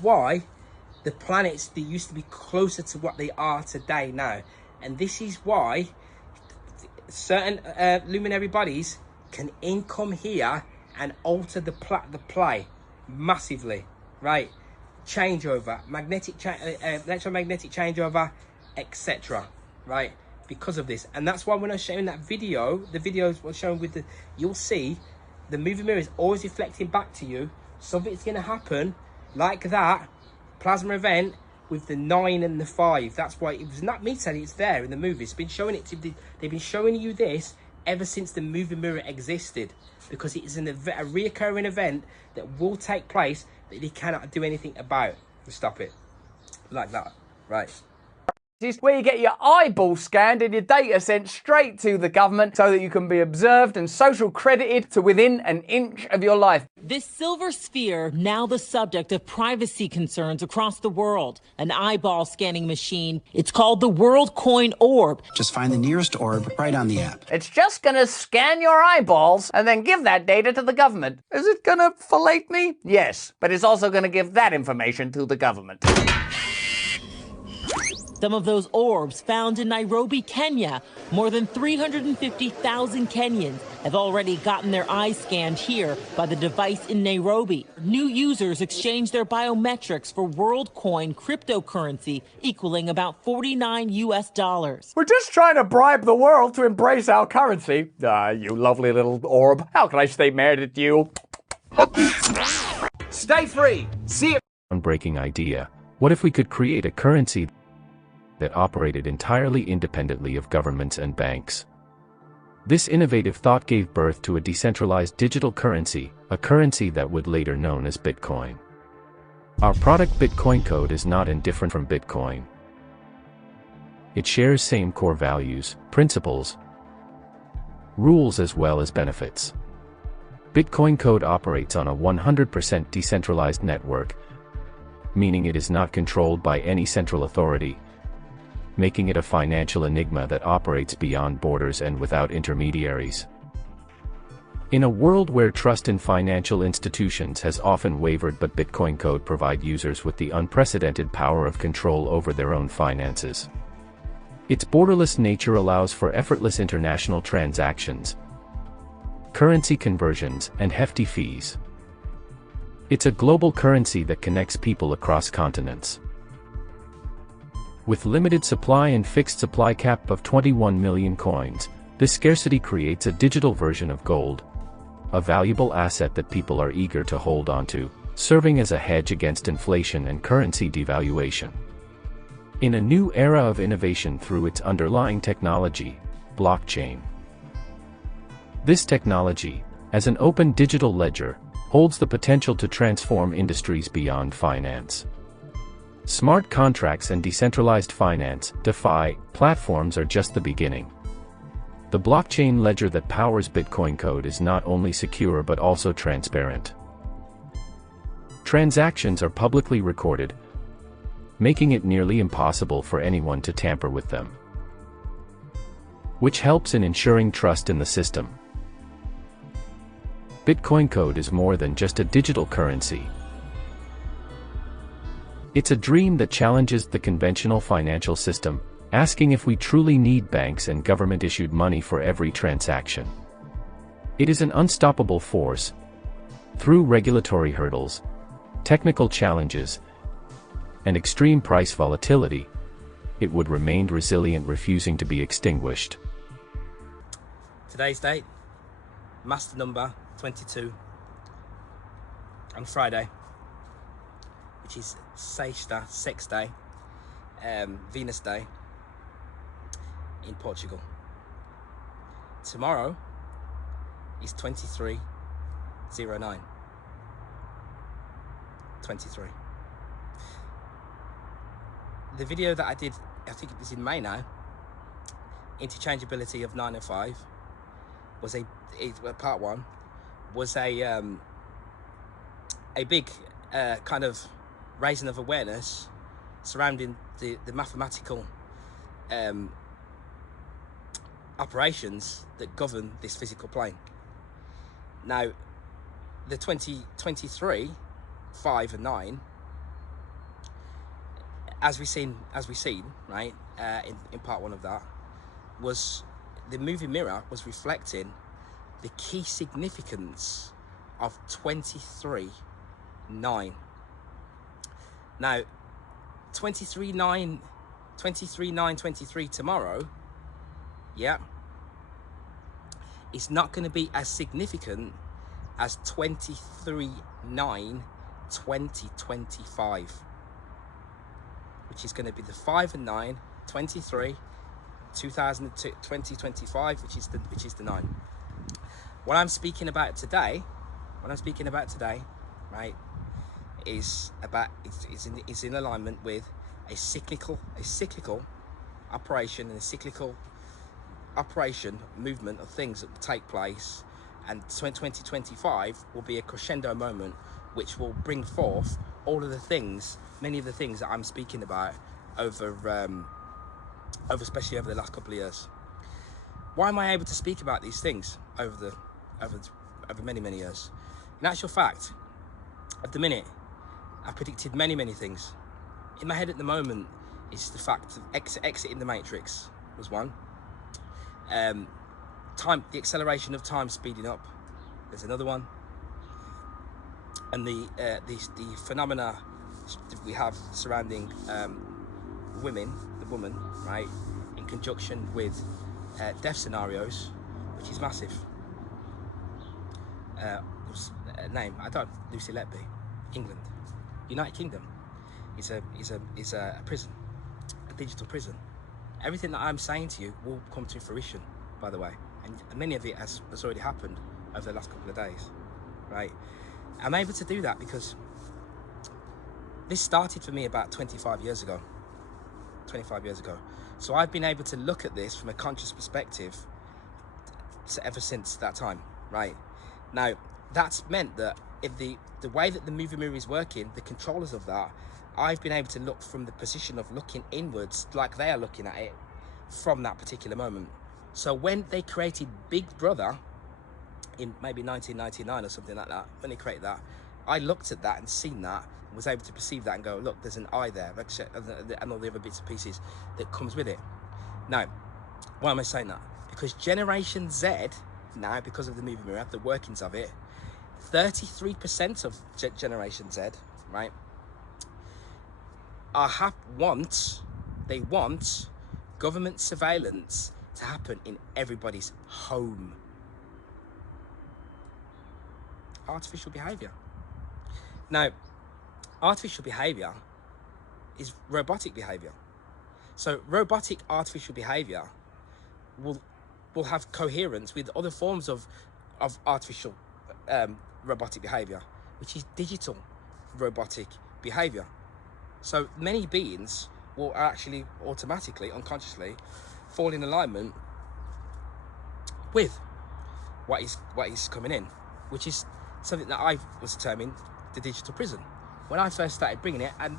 Why the planets that used to be closer to what they are today now. And this is why certain luminary bodies can come here and alter the play massively, right? Changeover, electromagnetic changeover, etc. Right? Because of this. And that's why when I was showing that video, the videos were shown with you'll see the moving mirror is always reflecting back to you. Something's going to happen like that plasma event with the 9 and the 5. That's why it was not me telling you, it's there in the movie. It's been showing it to they've been showing you this ever since the moving mirror existed, because it is a reoccurring event that will take place that they cannot do anything about to stop it like that, right? Where you get your eyeball scanned and your data sent straight to the government so that you can be observed and social credited to within an inch of your life. This silver sphere, now the subject of privacy concerns across the world. An eyeball scanning machine. It's called the World Coin Orb. Just find the nearest orb right on the app. It's just gonna scan your eyeballs and then give that data to the government. Is it gonna fillet me? Yes, but it's also gonna give that information to the government. Some of those orbs found in Nairobi, Kenya. More than 350,000 Kenyans have already gotten their eyes scanned here by the device in Nairobi. New users exchange their biometrics for WorldCoin cryptocurrency, equaling about $49 US. We're just trying to bribe the world to embrace our currency. You lovely little orb. How can I stay married at you? Stay free. See it. Groundbreaking idea. What if we could create a currency that operated entirely independently of governments and banks? This innovative thought gave birth to a decentralized digital currency, a currency that would later known as Bitcoin. Our product Bitcoin Code is not indifferent from Bitcoin. It shares same core values, principles, rules as well as benefits. Bitcoin Code operates on a 100% decentralized network, meaning it is not controlled by any central authority, making it a financial enigma that operates beyond borders and without intermediaries. In a world where trust in financial institutions has often wavered, but Bitcoin Code provides users with the unprecedented power of control over their own finances. Its borderless nature allows for effortless international transactions, currency conversions, and hefty fees. It's a global currency that connects people across continents. With limited supply and fixed supply cap of 21 million coins, this scarcity creates a digital version of gold, a valuable asset that people are eager to hold onto, serving as a hedge against inflation and currency devaluation. In a new era of innovation through its underlying technology, blockchain. This technology, as an open digital ledger, holds the potential to transform industries beyond finance. Smart contracts and decentralized finance, DeFi, platforms are just the beginning. The blockchain ledger that powers Bitcoin Code is not only secure but also transparent. Transactions are publicly recorded, making it nearly impossible for anyone to tamper with them, which helps in ensuring trust in the system. Bitcoin Code is more than just a digital currency. It's a dream that challenges the conventional financial system, asking if we truly need banks and government-issued money for every transaction. It is an unstoppable force. Through regulatory hurdles, technical challenges, and extreme price volatility, it would remain resilient, refusing to be extinguished. Today's date, master number 22, on Friday, which is Sexta, Sex Day, Venus Day in Portugal. Tomorrow is 2309. 23. The video that I did, I think it was in May now, interchangeability of 9 and 5, was part 1, was a big kind of raising of awareness surrounding the mathematical operations that govern this physical plane. Now, the 2023, 5 and 9 as we seen, right, in part one of that, was the movie mirror was reflecting the key significance of 23/9. Now, 23/9/23 tomorrow, yeah, it's not going to be as significant as 23/9/2025, which is going to be the 5 and 9, 23, 2025, which is the 9. What I'm speaking about today, right, is in alignment with a cyclical operation and a cyclical operation movement of things that will take place, and 2025 will be a crescendo moment which will bring forth all of the things, many of the things that I'm speaking about over especially over the last couple of years. Why am I able to speak about these things over many years? In actual fact, at the minute, I've predicted many things. In my head at the moment is the fact of exiting the matrix was one. The acceleration of time speeding up, there's another one. And the phenomena we have surrounding the woman, right, in conjunction with death scenarios, which is massive. Name, I don't, Lucy Letby, England, United Kingdom, is a prison, a digital prison. Everything that I'm saying to you will come to fruition, by the way, and many of it has already happened over the last couple of days, right? I'm able to do that because this started for me about 25 years ago. So I've been able to look at this from a conscious perspective ever since that time, right? Now, that's meant that if the way that the movie mirror is working, the controllers of that, I've been able to look from the position of looking inwards like they are looking at it from that particular moment. So when they created Big Brother in maybe 1999 or something like that, when they created that, I looked at that and seen that, and was able to perceive that and go, look, there's an eye there, and all the other bits and pieces that comes with it. Now, why am I saying that? Because Generation Z, now, because of the movie mirror, the workings of it, 33% of Generation Z, right, they want government surveillance to happen in everybody's home. Artificial behavior. Now, artificial behavior is robotic behavior. So robotic artificial behavior will have coherence with other forms of artificial robotic behavior, which is digital robotic behavior. So many beings will actually automatically, unconsciously, fall in alignment with what is coming in, which is something that I was determined, the digital prison. When I first started bringing it, and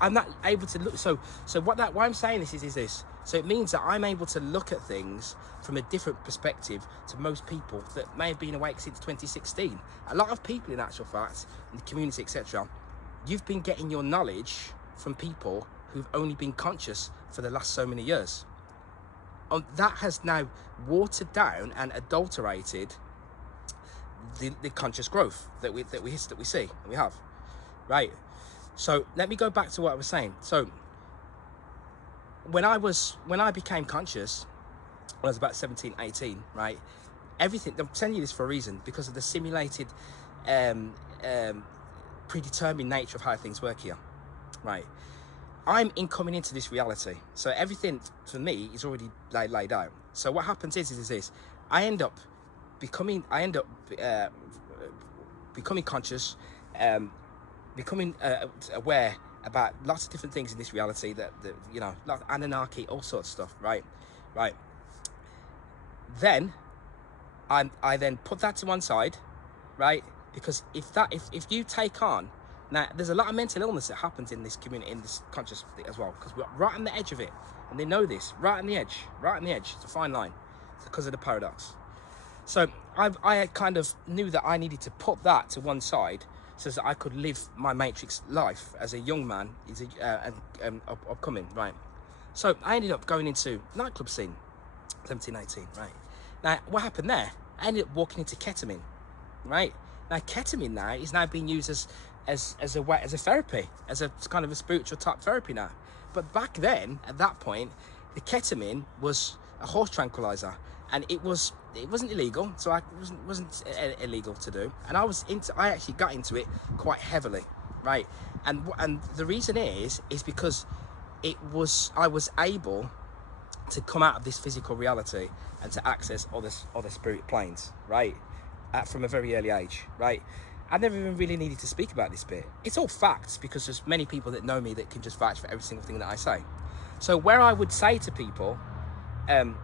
I'm not able to look. So why I'm saying this is this. So it means that I'm able to look at things from a different perspective to most people that may have been awake since 2016. A lot of people, in actual fact, in the community, etc., you've been getting your knowledge from people who've only been conscious for the last so many years. That has now watered down and adulterated the conscious growth that we have, right? So let me go back to what I was saying. So when I became conscious, when I was about 17, 18, right? Everything, I'm telling you this for a reason, because of the simulated, predetermined nature of how things work here, right? I'm coming into this reality, so everything for me is already laid out. So what happens is this: I end up becoming conscious, becoming aware about lots of different things in this reality, that you know, like anarchy, all sorts of stuff, right? Then I then put that to one side, right? Because if you take on, now there's a lot of mental illness that happens in this community, in this conscious as well, because we're right on the edge of it, and they know this, right on the edge. It's a fine line, it's because of the paradox. So I kind of knew that I needed to put that to one side so that I could live my Matrix life as a young man, upcoming, right? So I ended up going into nightclub scene, 17, 18, right? Now, what happened there? I ended up walking into ketamine, right? Now, ketamine now is now being used as a therapy, as a kind of a spiritual type therapy now. But back then, at that point, the ketamine was a horse tranquilizer, and it wasn't illegal, so it wasn't illegal to do. And I actually got into it quite heavily, right? And the reason is because I was able to come out of this physical reality and to access other spirit planes, right? From a very early age, right? I never even really needed to speak about this bit. It's all facts, because there's many people that know me that can just vouch for every single thing that I say. So where I would say to people, do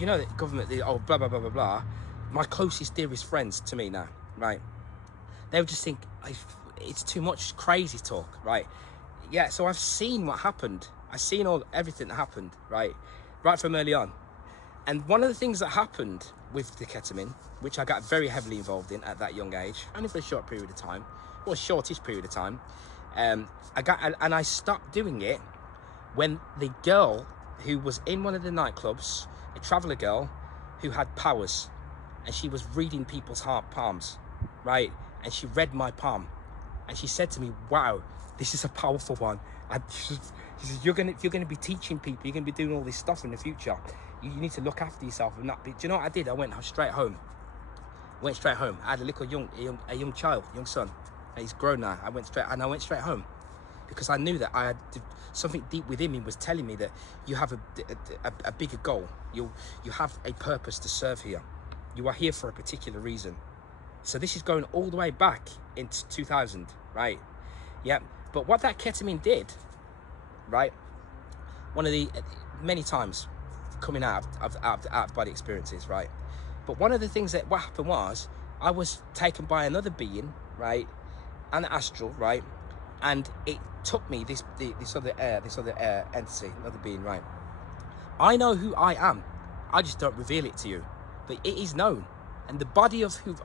you know that government, blah, blah, blah, blah, blah, my closest, dearest friends to me now, right? They would just think, it's too much crazy talk, right? Yeah, so I've seen what happened. I've seen everything that happened, right from early on. And one of the things that happened with the ketamine, which I got very heavily involved in at that young age, only for a short period of time, or a shortish period of time, I stopped doing it when the girl who was in one of the nightclubs, a traveller girl who had powers, and she was reading people's palms, right? And she read my palm, and she said to me, "Wow, this is a powerful one." She says, "If you're gonna be teaching people, you're gonna be doing all this stuff in the future. You need to look after yourself and not be." Do you know what I did? I went straight home. I had a little young child, young son. And he's grown now. I went straight home, because I knew that I had something deep within me was telling me that you have a bigger goal. You have a purpose to serve here. You are here for a particular reason. So this is going all the way back into 2000, right? Yeah. But what that ketamine did, right? One of the many times coming out of body experiences, right? But one of the things what happened was I was taken by another being, right? An astral, right? And it took me this other entity, another being, right? I know who I am. I just don't reveal it to you, but it is known. And the body of who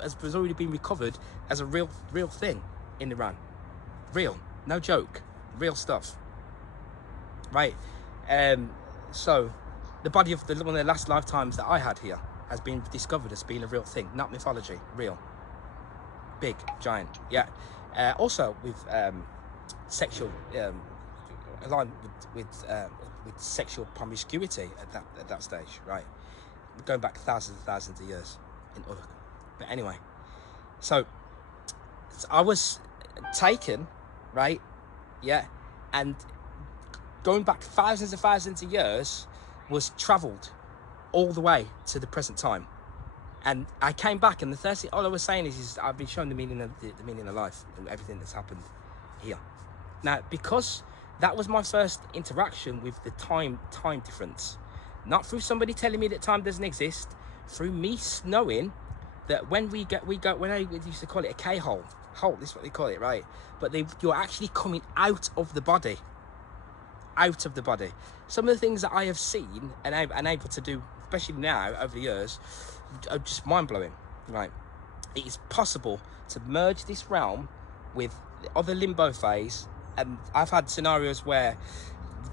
has already been recovered as a real thing in Iran. Real, no joke, real stuff, right? So the body of one of the last lifetimes that I had here has been discovered as being a real thing, not mythology, real, big, giant, yeah. Also with sexual, aligned with sexual promiscuity at that stage, right? Going back thousands and thousands of years in Uruk. But anyway, so I was taken, right? Yeah, and going back thousands and thousands of years was travelled all the way to the present time. And I came back, and the first thing, all I was saying is I've been shown the meaning of life and everything that's happened here. Now, because that was my first interaction with the time difference, not through somebody telling me that time doesn't exist, through me knowing that when when I used to call it a K-hole, this is what they call it, right? But you're actually coming out of the body. Some of the things that I have seen and I'm able to do, especially now over the years, are just mind-blowing, right? It is possible to merge this realm with the other limbo phase, and I've had scenarios where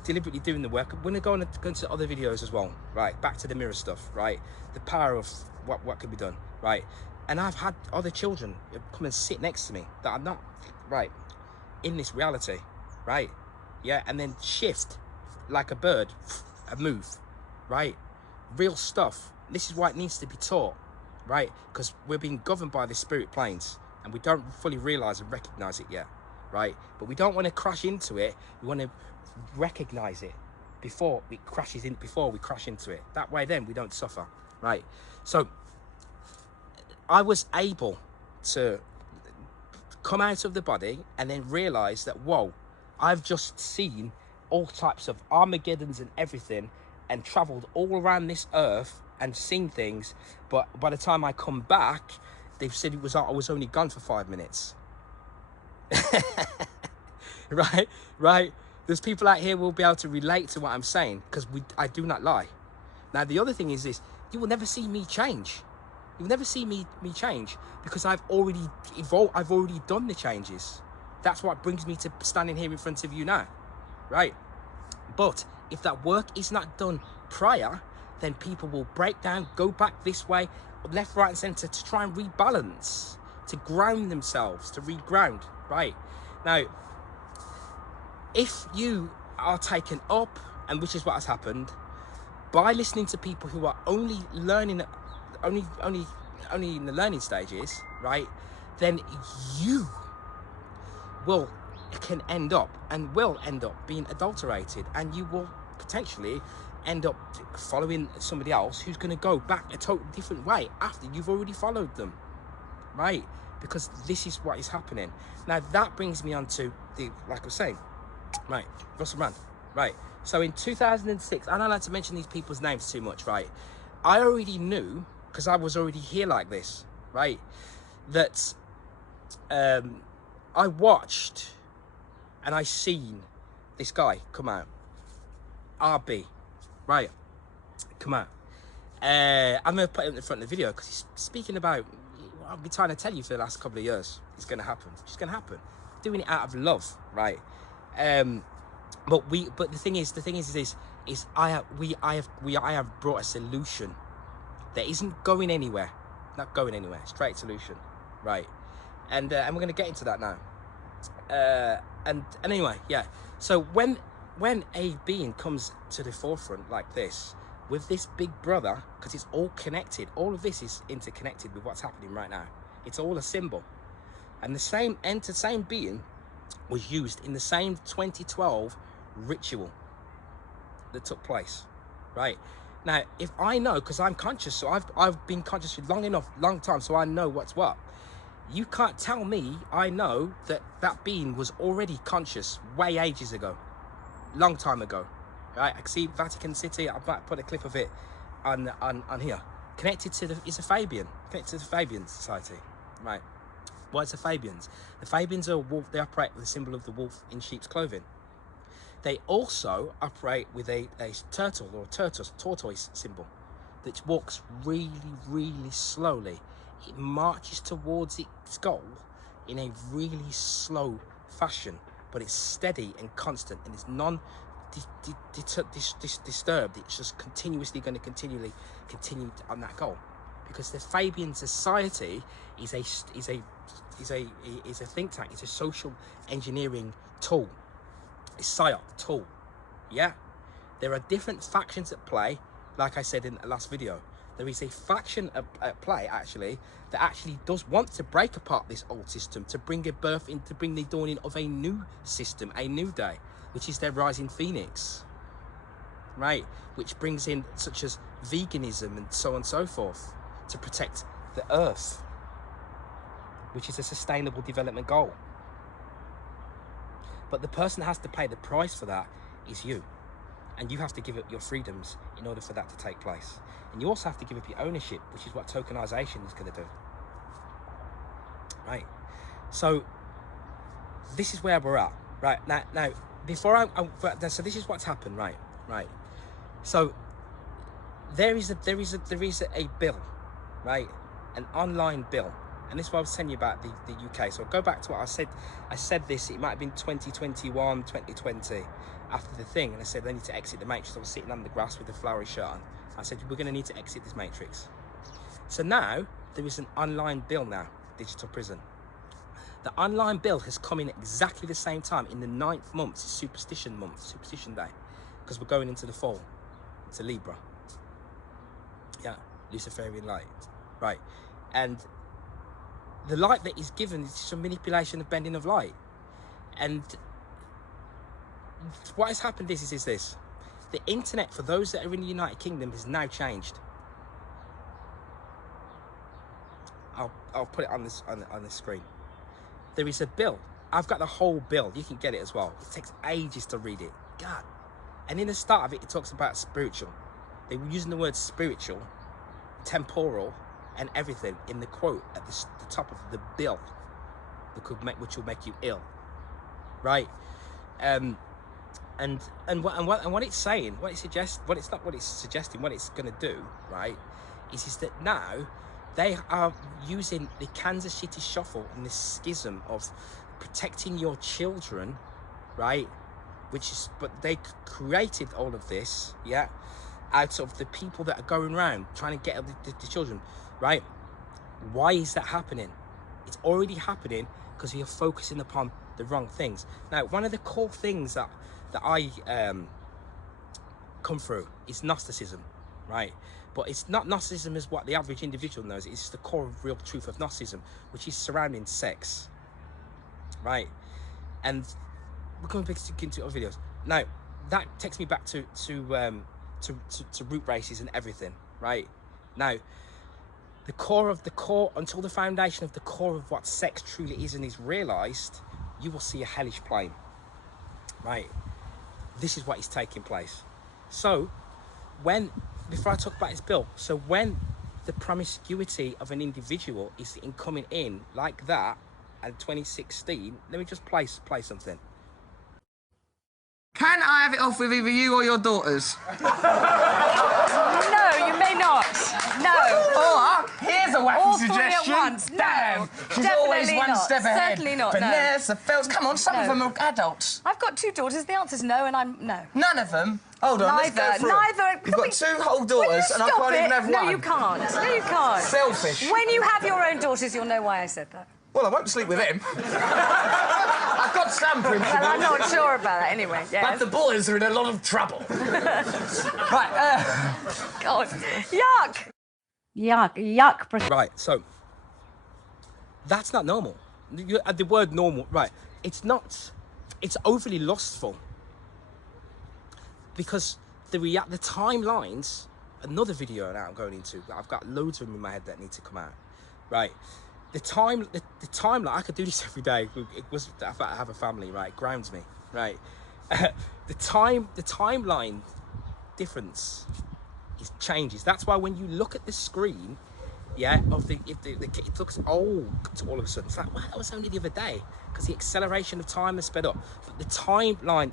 deliberately doing the work. We're going to go into other videos as well, right? Back to the mirror stuff, right? The power of what can be done, right? And I've had other children come and sit next to me that are not, right, in this reality, right? Yeah, and then shift like a bird, a move, right? Real stuff. This is why it needs to be taught, right? Because we're being governed by the spirit planes, and we don't fully realize and recognize it yet, right? But we don't want to crash into it. We want to recognize it before we crash into it. That way, then we don't suffer, right? So I was able to come out of the body and then realize that, whoa, I've just seen all types of Armageddons and everything, and traveled all around this earth and seen things. But by the time I come back, they've said I was only gone for 5 minutes. right. There's people out here who will be able to relate to what I'm saying, because I do not lie. Now, the other thing is this: you will never see me change. You'll never see me change, because I've already evolved. I've already done the changes. That's what brings me to standing here in front of you now, right? But if that work is not done prior, then people will break down, go back this way, left, right, and center, to try and rebalance, to ground themselves, to reground, right? Now, if you are taken up, and which is what has happened, by listening to people who are only learning, only in the learning stages, right, then you can end up being adulterated, and you will potentially end up following somebody else who's going to go back a totally different way after you've already followed them, right? Because this is what is happening. Now that brings me on to the, like I was saying, right, Rosalind, right? So in 2006, I don't like to mention these people's names too much, right? I already knew, because I was already here like this, right, that I watched and I seen this guy come out, RB, right, come out. I'm going to put it in the front of the video because he's speaking about what I've been trying to tell you for the last couple of years. It's going to happen. It's going to happen. Doing it out of love, right? But the thing is I have brought a solution that isn't going anywhere, not going anywhere. Straight solution, right? And we're going to get into that now. And anyway, yeah. So when a being comes to the forefront like this, with this big brother, because it's all connected, all of this is interconnected with what's happening right now. It's all a symbol, and the same being was used in the same 2012 ritual that took place, right? Now, if I know, because I'm conscious, so I've been conscious for long time, so I know what's what. You can't tell me I know that being was already conscious way ages ago, long time ago, right? I can see Vatican City. I might put a clip of it on here. Connected to it's a Fabian, connected to the Fabian Society, right? Well, it's the Fabians. The Fabians are a wolf. They operate with the symbol of the wolf in sheep's clothing. They also operate with a turtle or tortoise symbol that walks really, really slowly. It marches towards its goal in a really slow fashion, but it's steady and constant, and it's disturbed. It's just continuously going to continue on that goal, because the Fabian Society is a think tank. It's a social engineering tool. It's psyop tool. Yeah, there are different factions at play. Like I said in the last video, there is a faction at play actually that actually does want to break apart this old system, to bring the dawning of a new system, a new day, which is their rising phoenix, right? Which brings in such as veganism and so on and so forth, to protect the earth, which is a sustainable development goal. But the person that has to pay the price for that is you. And you have to give up your freedoms in order for that to take place. And you also have to give up your ownership, which is what tokenization is going to do. Right? So this is where we're at. Right? Now before so this is what's happened, right? Right. So there is a bill, right? An online bill. And this is what I was telling you about the UK. So I'll go back to what I said. I said this, it might have been 2021, 2020, after the thing. And I said, they need to exit the matrix. I was sitting on the grass with a flowery shirt on. I said, we're going to need to exit this matrix. So now, there is an online bill now, digital prison. The online bill has come in exactly the same time, in the 9th month. It's superstition month, superstition day. Because we're going into the fall. It's a Libra. Yeah, Luciferian light. Right. And the light that is given is some manipulation of bending of light. And what has happened is this. The internet, for those that are in the United Kingdom, has now changed. I'll put it on the screen. There is a bill. I've got the whole bill. You can get it as well. It takes ages to read it. God. And in the start of it, it talks about spiritual. They were using the word spiritual, temporal, and everything in the quote at the top of the bill, which will make you ill, right? And what it's saying, what it's suggesting, what it's going to do, right, is that now They are using the Kansas City Shuffle and this schism of protecting your children, right? But they created all of this, yeah, out of the people that are going around trying to get the children, right? Why is that happening? It's already happening because we are focusing upon the wrong things. Now, one of the core things that I come through is Gnosticism, right? But it's not Gnosticism as what the average individual knows. It's the core of real truth of Gnosticism, which is surrounding sex, right? And we're going to get into other videos. Now, that takes me back to root races and everything, right? Now, the core, until the foundation of the core of what sex truly is and is realized, you will see a hellish plane, right? This is what is taking place. So, before I talk about this bill, so when the promiscuity of an individual is coming in like that, and 2016, let me just play something. Can I have it off with either you or your daughters? No, you may not. No. Or, here's a wacky All three suggestion. at once. No, Damn, she's definitely always one not. step ahead. Certainly not, no. Vanessa, Phelps, come on, some of No. them are adults. I've got 2 daughters. The answer's no, and I'm no. None of them? Hold on, let's go through Neither. it. You've got 2 whole daughters and I Stop can't it. even have No, one. you can't. No, you can't. Selfish. When you have your own daughters, you'll know why I said that. Well, I won't sleep with him. I've got some principles. Well, I'm not sure about that anyway. Yes. But the boys are in a lot of trouble. Right, God. Yuck. Yuck. Right, so that's not normal. The word normal, right? It's not. It's overly lustful because the timelines. Another video now I'm going into. I've got loads of them in my head that need to come out. Right, the timeline. I could do this every day. It was I have a family, right? It grounds me, right? The timeline difference changes. That's why when you look at the screen, yeah, it looks old to all of a sudden. It's like, wow, that was only the other day, because the acceleration of time has sped up. But the timeline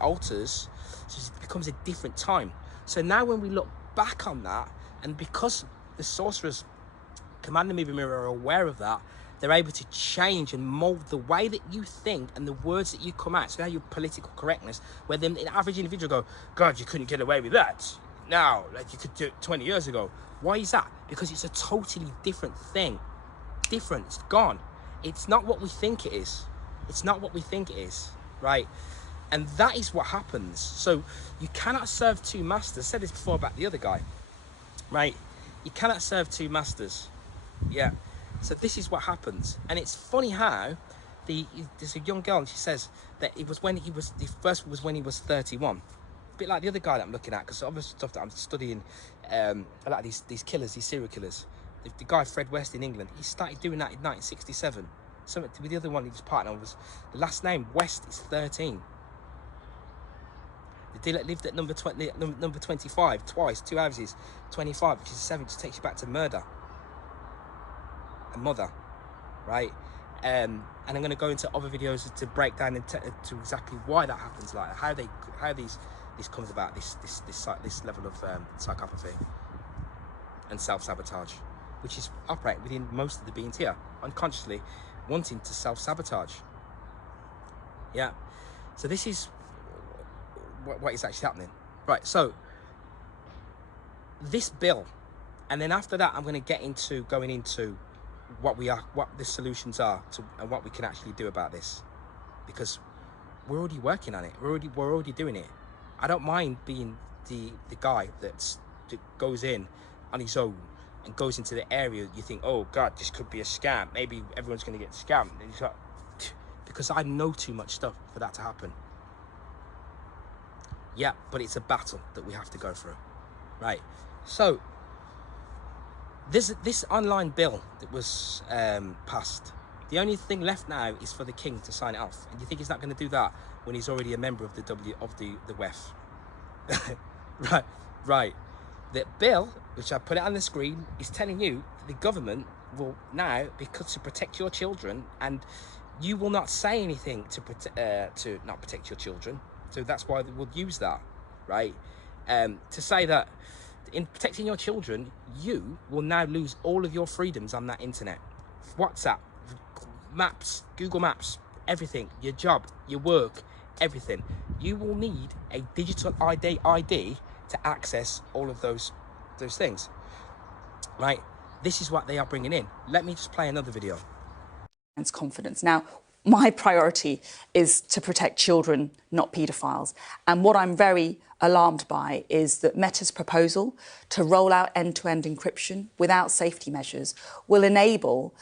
alters, so it becomes a different time. So now when we look back on that, and because the sorcerers, Command the Moving Mirror, are aware of that, they're able to change and mold the way that you think and the words that you come out. So now your political correctness, where the average individual go, God, you couldn't get away with that. Now, like you could do it 20 years ago. Why is that? Because it's a totally different thing. Different. It's gone. It's not what we think it is. It's not what we think it is, right? And that is what happens. So you cannot serve 2 masters. I said this before about the other guy, right? You cannot serve 2 masters. Yeah. So this is what happens. And it's funny how there's a young girl, and she says that it was when he was, the first was when he was 31. A bit like the other guy that I'm looking at, because other stuff that I'm studying, a lot of these killers, these serial killers. The guy Fred West in England, he started doing that in 1967. Something with the other one he was partner was, the last name West is 13. The dealer lived at number 25 twice, 2 houses, 25, which is 7, just takes you back to murder. A mother, right? And I'm going to go into other videos to break down to exactly why that happens, like how this comes about, this level of psychopathy and self-sabotage, which is operating within most of the beings here, unconsciously wanting to self-sabotage. Yeah. So this is what is actually happening, right? So this bill, and then after that, I'm going to get into going into what the solutions are to, and what we can actually do about this, because we're already working on it. We're already doing it. I don't mind being the guy that goes in on his own and goes into the area you think, oh God, this could be a scam. Maybe everyone's going to get scammed. And he's like, because I know too much stuff for that to happen. Yeah, but it's a battle that we have to go through, right? So this online bill that was passed, the only thing left now is for the king to sign it off. And you think he's not going to do that when he's already a member of the WEF? Right. The bill, which I put it on the screen, is telling you that the government will now, because to protect your children, and you will not say anything to not protect your children. So that's why we'll use that, right? To say that in protecting your children, you will now lose all of your freedoms on that internet. WhatsApp, Maps, Google Maps, everything, your job, your work, everything. You will need a digital ID to access all of those things, right? This is what they are bringing in. Let me just play another video. Confidence. Now, my priority is to protect children, not paedophiles. And what I'm very alarmed by is that Meta's proposal to roll out end-to-end encryption without safety measures will enable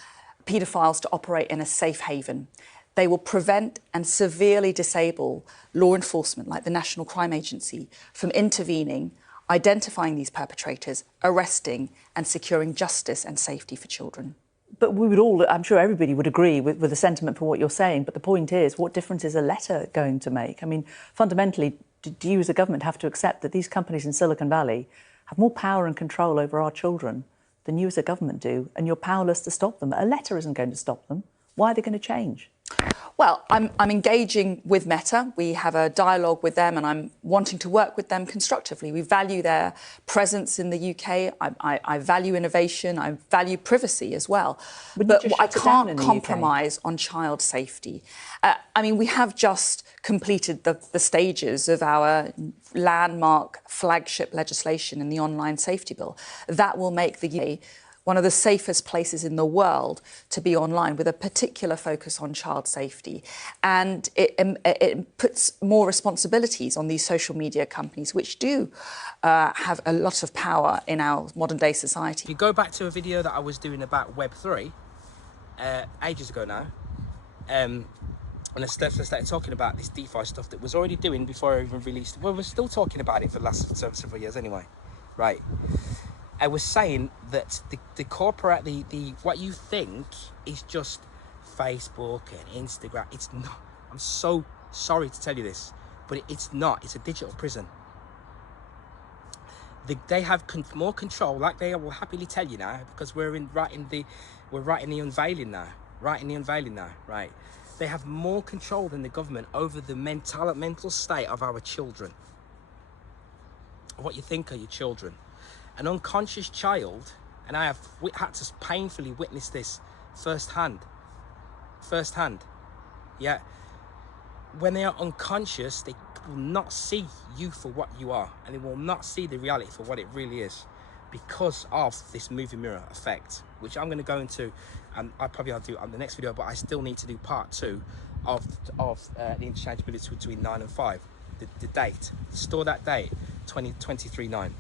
paedophiles to operate in a safe haven. They will prevent and severely disable law enforcement, like the National Crime Agency, from intervening, identifying these perpetrators, arresting and securing justice and safety for children. But we would all, I'm sure everybody would agree with the sentiment for what you're saying, but the point is, what difference is a letter going to make? I mean, fundamentally, do you as a government have to accept that these companies in Silicon Valley have more power and control over our children than you as a government do, and you're powerless to stop them? A letter isn't going to stop them. Why are they going to change? Well, I'm engaging with Meta. We have a dialogue with them and I'm wanting to work with them constructively. We value their presence in the UK. I value innovation. I value privacy as well. But I can't compromise on child safety. I mean, we have just completed the stages of our landmark flagship legislation in the Online Safety Bill. That will make the UK one of the safest places in the world to be online, with a particular focus on child safety. And it puts more responsibilities on these social media companies, which do have a lot of power in our modern day society. If you go back to a video that I was doing about Web3 ages ago now, and I started talking about this DeFi stuff that was already doing before I even released it. Well, we're still talking about it for the last several years anyway, right? I was saying that the corporate, what you think is just Facebook and Instagram, it's not. I'm so sorry to tell you this, but it's not. It's a digital prison. They have more control, like they will happily tell you now, because we're right in the unveiling now. Right? They have more control than the government over the mental state of our children. What you think are your children. An unconscious child, and I have had to painfully witness this firsthand, yeah. When they are unconscious, they will not see you for what you are, and they will not see the reality for what it really is, because of this movie mirror effect, which I'm going to go into, and I probably will do on the next video, but I still need to do part 2 of the interchangeability between 9 and 5, the date, store that date, 23/9.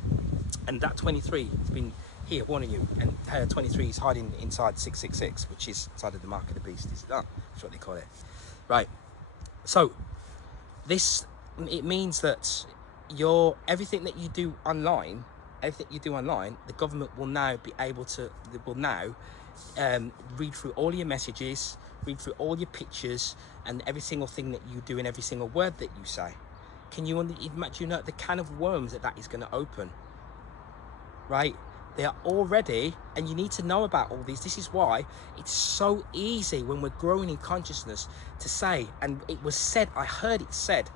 And that 23 has been here warning you, and 23 is hiding inside 666, which is inside of the mark of the beast. That's what they call it, right? So it means that everything that you do online, the government will now be able to. They will now read through all your messages, read through all your pictures, and every single thing that you do and every single word that you say. Can you imagine the can of worms that is going to open? Right? They are already, and you need to know about all these. This is why it's so easy when we're growing in consciousness to say, and it was said, I heard it said,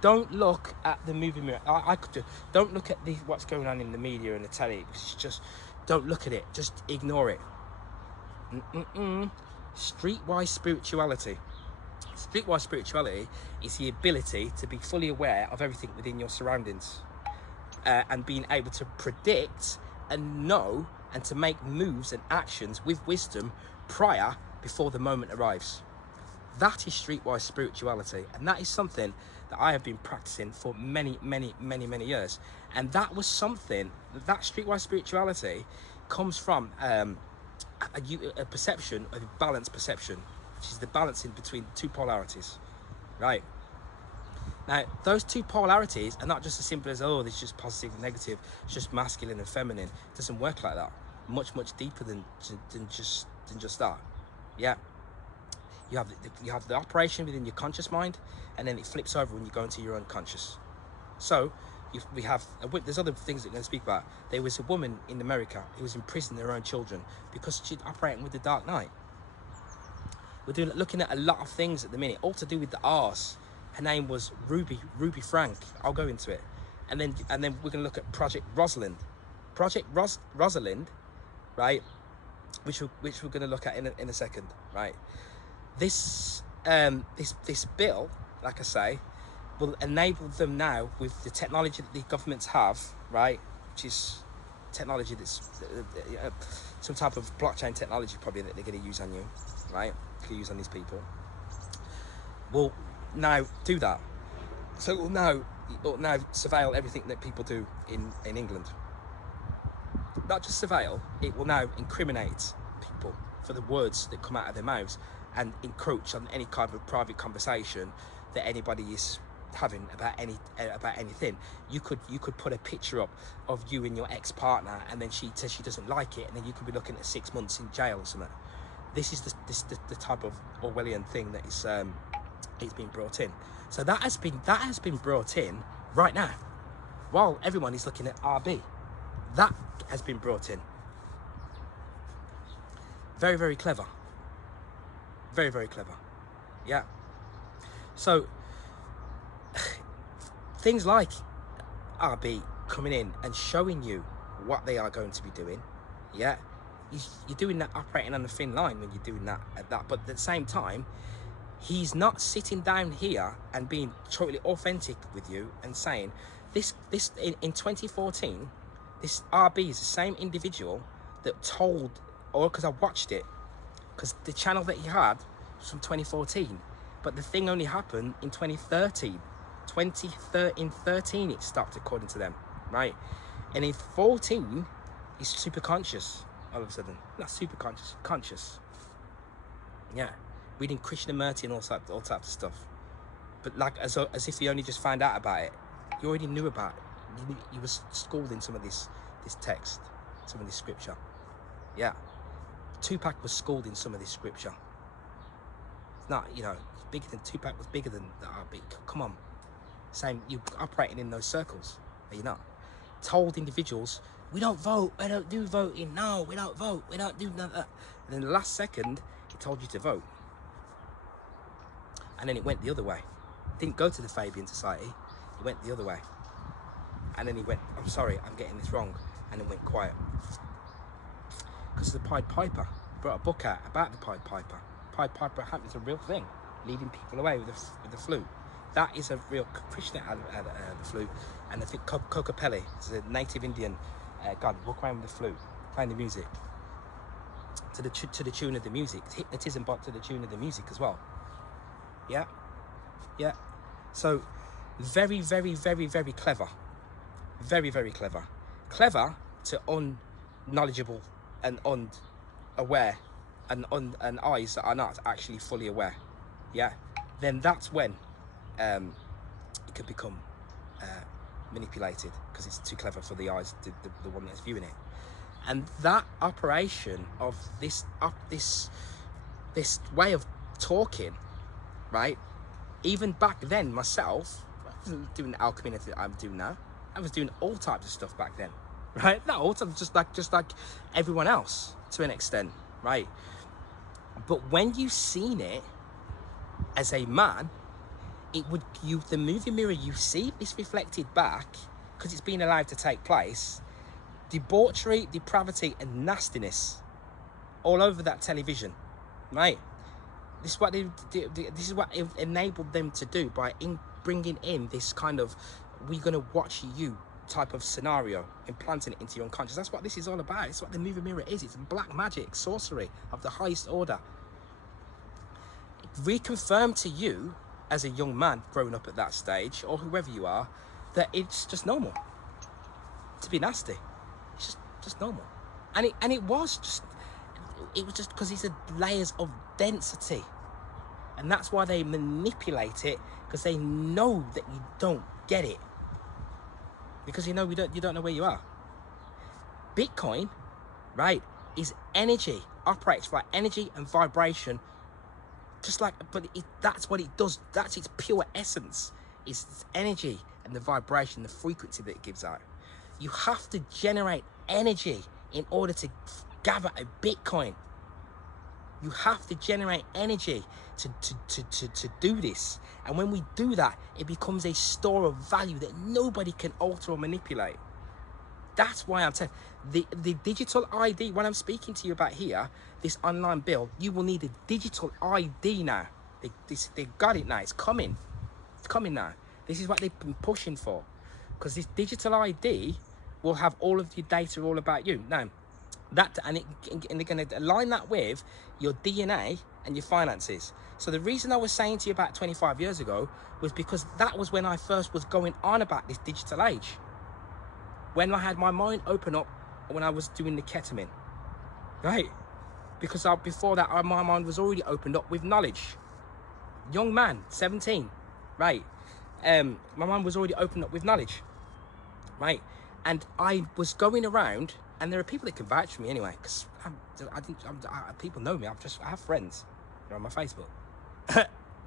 don't look at the movie mirror. I could do, don't look at what's going on in the media and the telly. It's just, don't look at it. Just ignore it. Streetwise spirituality. Streetwise spirituality is the ability to be fully aware of everything within your surroundings. And being able to predict and know and to make moves and actions with wisdom before the moment arrives. That is streetwise spirituality, and that is something that I have been practicing for many years. And that was something that streetwise spirituality comes from a perception, a balanced perception, which is the balancing between two polarities, right? Now, those two polarities are not just as simple as, oh, it's just positive and negative, it's just masculine and feminine. It doesn't work like that. Much deeper than just that. Yeah. You have the operation within your conscious mind, and then it flips over when you go into your unconscious. So, there's other things that we're going to speak about. There was a woman in America who was imprisoning her own children because she's operating with the dark night. We're looking at a lot of things at the minute, all to do with the R's. Her name was Ruby Frank. I'll go into it. and then we're going to look at Project Rosalind. Rosalind, right? Which we're going to look at in a second, right? This bill, like I say, will enable them now with the technology that the governments have, right? Which is technology that's some type of blockchain technology probably that they're going to use on you, right? Can use on these people. Will now do that. So it will now surveil everything that people do in England. Not just surveil, it will now incriminate people for the words that come out of their mouths and encroach on any kind of private conversation that anybody is having about anything. You could put a picture up of you and your ex-partner, and then she says she doesn't like it, and then you could be looking at 6 months in jail or something. This is the type of Orwellian thing that is it's been brought in. So that has been brought in right now, while everyone is looking at RB. That has been brought in. Very, very clever. Very, very clever. Yeah. So things like RB coming in and showing you what they are going to be doing. Yeah. You're doing that, operating on a thin line when you're doing that at that. But at the same time, he's not sitting down here and being totally authentic with you and saying this in 2014, this RB is the same individual that told, or because I watched it, because the channel that he had was from 2014, but the thing only happened in 2013. In 13 it stopped, according to them, right? And in 14 he's super conscious all of a sudden. Not super conscious. Yeah, reading Krishnamurti and all types of stuff, but like as if he only just found out about it. You already knew about it. You were schooled in some of this text, some of this scripture. Yeah, Tupac was schooled in some of this scripture. It's not, it's bigger than Tupac was bigger than the RB. Come on, same. You operating in those circles, are you not? Told individuals, we don't vote, we don't do voting. No, we don't vote, we don't do none of that. And then the last second, he told you to vote, and then it went the other way. It didn't go to the Fabian Society. It went the other way. And then he went, I'm sorry, I'm getting this wrong. And it went quiet. Because the Pied Piper brought a book out about the Pied Piper. Pied Piper is a real thing, leading people away with the flute. That is a real Krishna had the flute. And I think Kokapelli is a native Indian god, walk around with the flute, playing the music. To the tune of the music. It's hypnotism, but to the tune of the music as well. Yeah? Yeah. So, very, very, very, very clever. Very, very clever. Clever to unknowledgeable and unaware and eyes that are not actually fully aware. Yeah? Then that's when it could become manipulated, because it's too clever for the eyes, the one that's viewing it. And that operation of this way of talking, right? Even back then, myself, I wasn't doing the alchemy that I'm doing now. I was doing all types of stuff back then, right? Not all types, just like everyone else to an extent, right? But when you've seen it as a man, the movie mirror, you see this reflected back, because it's been allowed to take place. Debauchery, depravity, and nastiness all over that television, right? This is what it enabled them to do by bringing in this kind of we're going to watch you type of scenario, implanting it into your unconscious. That's what this is all about. It's what the movie mirror is. It's black magic, sorcery of the highest order. It reconfirmed to you as a young man growing up at that stage, or whoever you are, that it's just normal to be nasty. It's just normal. And it was just because it's layers of density. And that's why they manipulate it, because they know that you don't get it. Because you don't know where you are. Bitcoin, right, is energy, operates by energy and vibration. Just like, that's what it does. That's its pure essence. It's energy and the vibration, the frequency that it gives out. You have to generate energy in order to gather a Bitcoin. You have to generate energy to do this. And when we do that, it becomes a store of value that nobody can alter or manipulate. That's why I'm telling the digital ID, when I'm speaking to you about here, this online bill, you will need a digital ID now. They got it now. It's coming. It's coming now. This is what they've been pushing for. Because this digital ID will have all of your data all about you. Now, and they're going to align that with your DNA and your finances. So the reason I was saying to you about 25 years ago was because that was when I first was going on about this digital age. When I had my mind open up when I was doing the ketamine, right? Because before that, my mind was already opened up with knowledge. Young man, 17, right? My mind was already opened up with knowledge, right? And I was going around, and there are people that can vouch for me anyway, because people know me. I have friends, on my Facebook,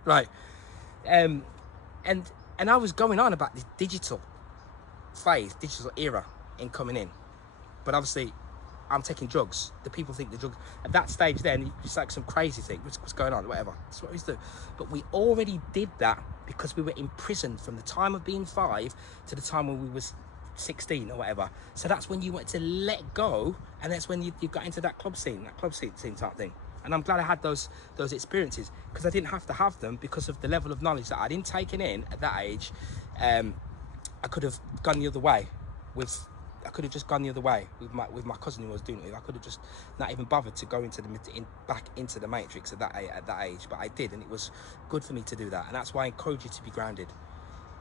right? And I was going on about this digital phase, digital era in coming in, but obviously I'm taking drugs. The people think the drugs at that stage, then it's like some crazy thing. What's going on? Whatever. That's what we do. But we already did that because we were imprisoned from the time of being 5 to the time when we was 16 or whatever. So that's when you wanted to let go, and that's when you got into that club scene type thing. And I'm glad I had those experiences, because I didn't have to have them because of the level of knowledge that I'd been taken in at that age. I could have gone the other way I could have just gone the other way with my cousin who was doing it. I could have just not even bothered to go back into the matrix at that age, but I did, and it was good for me to do that. And that's why I encourage you to be grounded.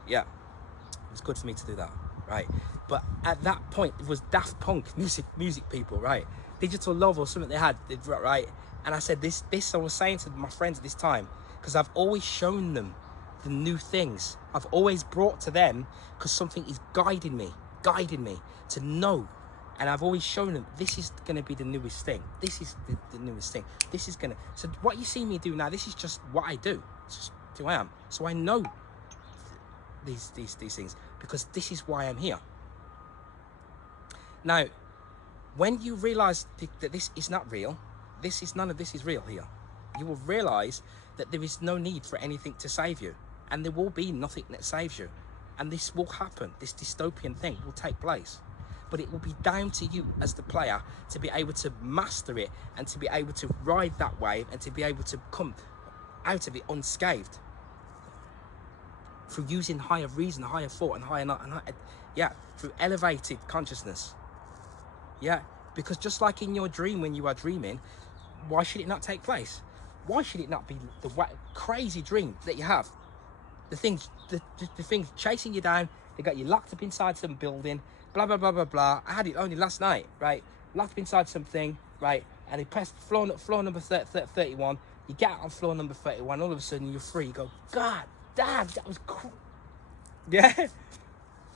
Yeah, it was good for me to do that, right? But at that point, it was Daft Punk music people, right? Digital Love or something they had, right? And I said this I was saying to my friends at this time, because I've always shown them the new things. I've always brought to them because something is guiding me to know. And I've always shown them, this is going to be the newest thing. This is the newest thing. This is going to... So what you see me do now, this is just what I do. It's just who I am. So I know these things, because this is why I'm here. Now, when you realise that this is not real, none of this is real here, you will realise that there is no need for anything to save you. And there will be nothing that saves you. And this will happen. This dystopian thing will take place. But it will be down to you as the player to be able to master it, and to be able to ride that wave, and to be able to come out of it unscathed. Through using higher reason, higher thought, and through elevated consciousness. Yeah, because just like in your dream, when you are dreaming, why should it not take place? Why should it not be the crazy dream that you have? The things chasing you down, they got you locked up inside some building, blah, blah, blah, blah, blah. I had it only last night, right? Locked up inside something, right? And they pressed floor number 31. You get out on floor number 31, all of a sudden you're free. You go, God damn, that was cool. Yeah?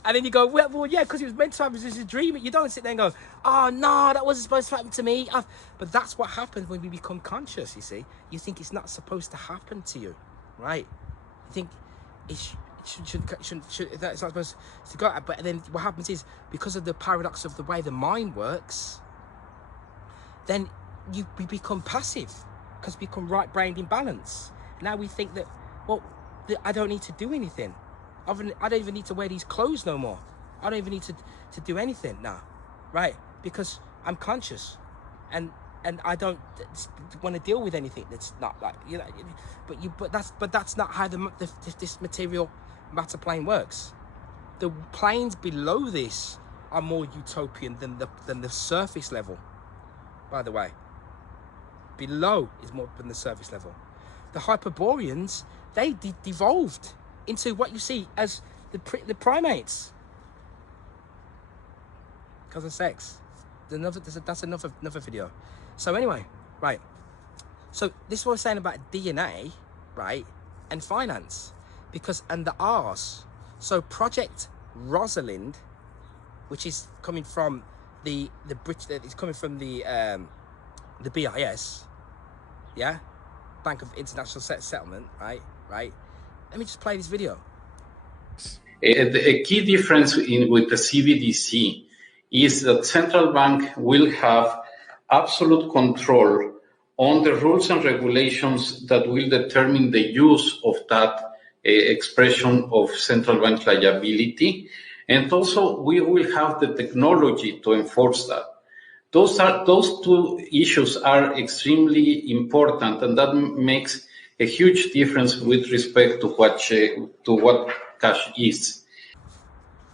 And then you go, well, yeah, because it was meant to happen, it's a dream. You don't sit there and go, oh, no, that wasn't supposed to happen to me. But that's what happens when we become conscious, you see. You think it's not supposed to happen to you, right? You think it's not supposed to go. But then what happens is, because of the paradox of the way the mind works, then we become passive, because we become right-brained imbalance. Now we think that, well, I don't need to do anything. I don't even need to wear these clothes no more. I don't even need to do anything now, right? Because I'm conscious, and I don't want to deal with anything that's not like, you know. But that's not how this material matter plane works. The planes below this are more utopian than the surface level. By the way, below is more than the surface level. The Hyperboreans, they devolved into what you see as the primates because of sex. That's another video. So anyway, right. So this is what I'm saying about DNA, right, and finance, and the R's. So Project Rosalind, which is coming from the BIS, yeah, Bank of International Settlement, right. Let me just play this video. A key difference with the CBDC is that central bank will have absolute control on the rules and regulations that will determine the use of that expression of central bank liability. And also, we will have the technology to enforce that. Those two issues are extremely important, and that makes a huge difference with respect to what cash is.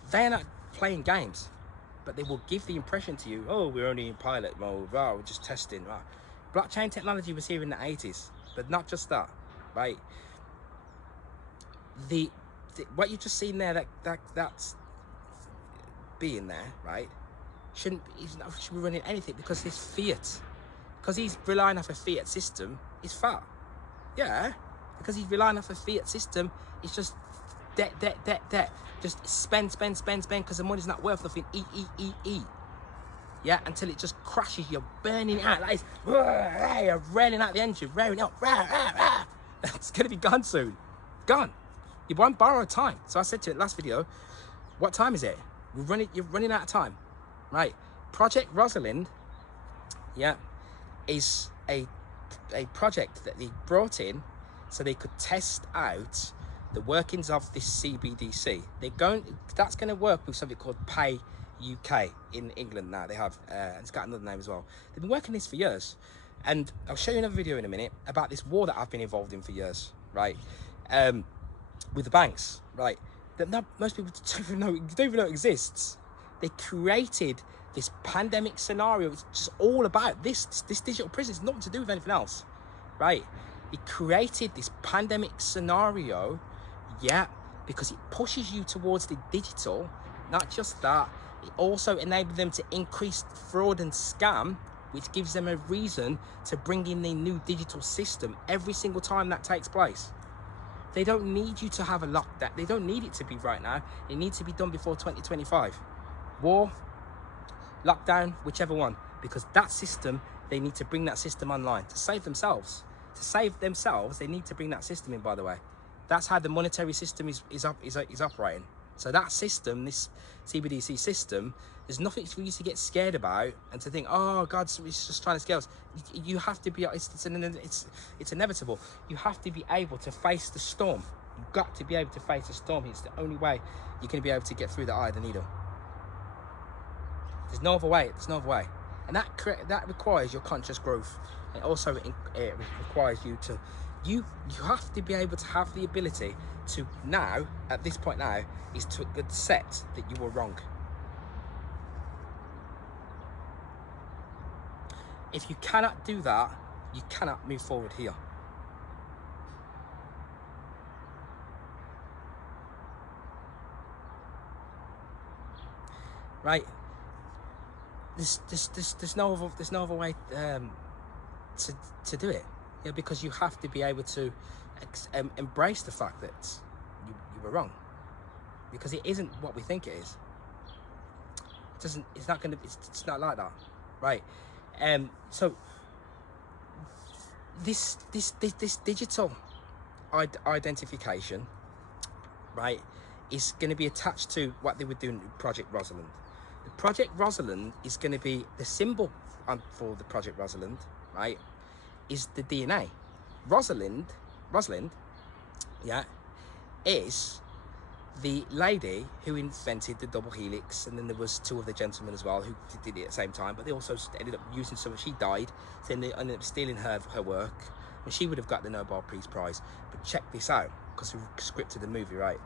They're not playing games, but they will give the impression to you, oh, we're only in pilot mode, oh, we're just testing. Oh. Blockchain technology was here in the 80s, but not just that, right? What you've just seen there, that's being there, right? Should be running anything, because this fiat, because he's relying off a fiat system, is fat. Yeah, because he's relying off a fiat system, it's just debt. Just spend, because the money's not worth nothing. Eat. Yeah, until it just crashes. You're burning it out. Like it's, you're railing out the engine, railing up. It's gonna be gone soon. Gone. You won't borrow time. So I said to it last video, what time is it? You're running out of time. Right. Project Rosalind, yeah, is a project that they brought in so they could test out the workings of this CBDC. That's going to work with something called Pay UK in England now. They have, it's got another name as well. They've been working this for years. And I'll show you another video in a minute about this war that I've been involved in for years, right? With the banks, right? That most people don't even know it exists. They created this pandemic scenario. It's just all about this digital prison. It's nothing to do with anything else, right? It created this pandemic scenario, yeah, because it pushes you towards the digital. Not just that, it also enabled them to increase fraud and scam, which gives them a reason to bring in a new digital system every single time that takes place. They don't need you to have a lockdown. They don't need it to be right now. It needs to be done before 2025. War, lockdown, whichever one. Because that system, they need to bring that system online to save themselves. To save themselves, they need to bring that system in, by the way. That's how the monetary system is operating. So that system, this CBDC system, there's nothing for you to get scared about and to think, oh God, it's just trying to scale us. You have to be, it's inevitable. You have to be able to face the storm. You've got to be able to face the storm. It's the only way you're going to be able to get through the eye of the needle. There's no other way. There's no other way. And that requires your conscious growth. It also requires you to, you have to be able to have the ability to now, at this point now, is to accept that you were wrong. If you cannot do that, you cannot move forward here. Right? There's no other way to do it. Yeah, because you have to be able to embrace the fact that you were wrong, because it isn't what we think it is. It doesn't. It's not going to. It's not like that, right? So this digital identification, right, is going to be attached to what they were doing with Project Rosalind. The Project Rosalind is going to be the symbol for the Project Rosalind, right, is the DNA. Rosalind, yeah, is the lady who invented the double helix, and then there was two other gentlemen as well who did it at the same time, but they also ended up using some. She died, so they ended up stealing her work, and she would have got the Nobel Peace Prize. But check this out, because we scripted the movie, right?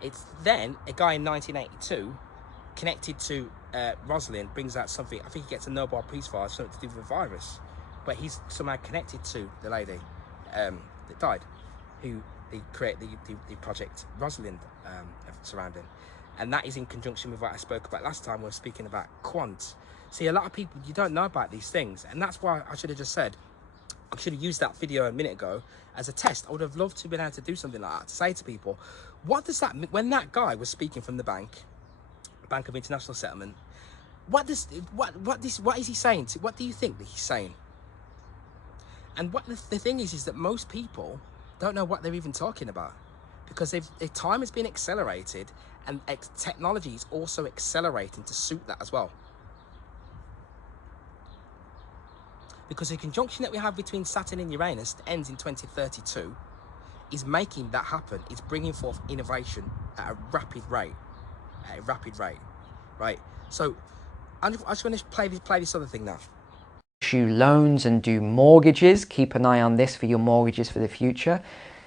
It's then a guy in 1982 connected to Rosalind brings out something. I think he gets a Nobel Peace Prize, something to do with a virus, but he's somehow connected to the lady that died, who they created the Project Rosalind surrounding. And that is in conjunction with what I spoke about last time when we were speaking about quant. See, a lot of people, you don't know about these things, and that's why I should have just said, I should have used that video a minute ago as a test. I would have loved to have been able to do something like that, to say to people, what does that mean? When that guy was speaking from the Bank of International Settlement, what is he saying? What do you think that he's saying? And what the thing is that most people don't know what they're even talking about, because their time has been accelerated, and technology is also accelerating to suit that as well. because the conjunction that we have between Saturn and Uranus that ends in 2032 is making that happen. It's bringing forth innovation at a rapid rate, right? So I just want to play this other thing now. Issue loans and do mortgages. Keep an eye on this for your mortgages for the future.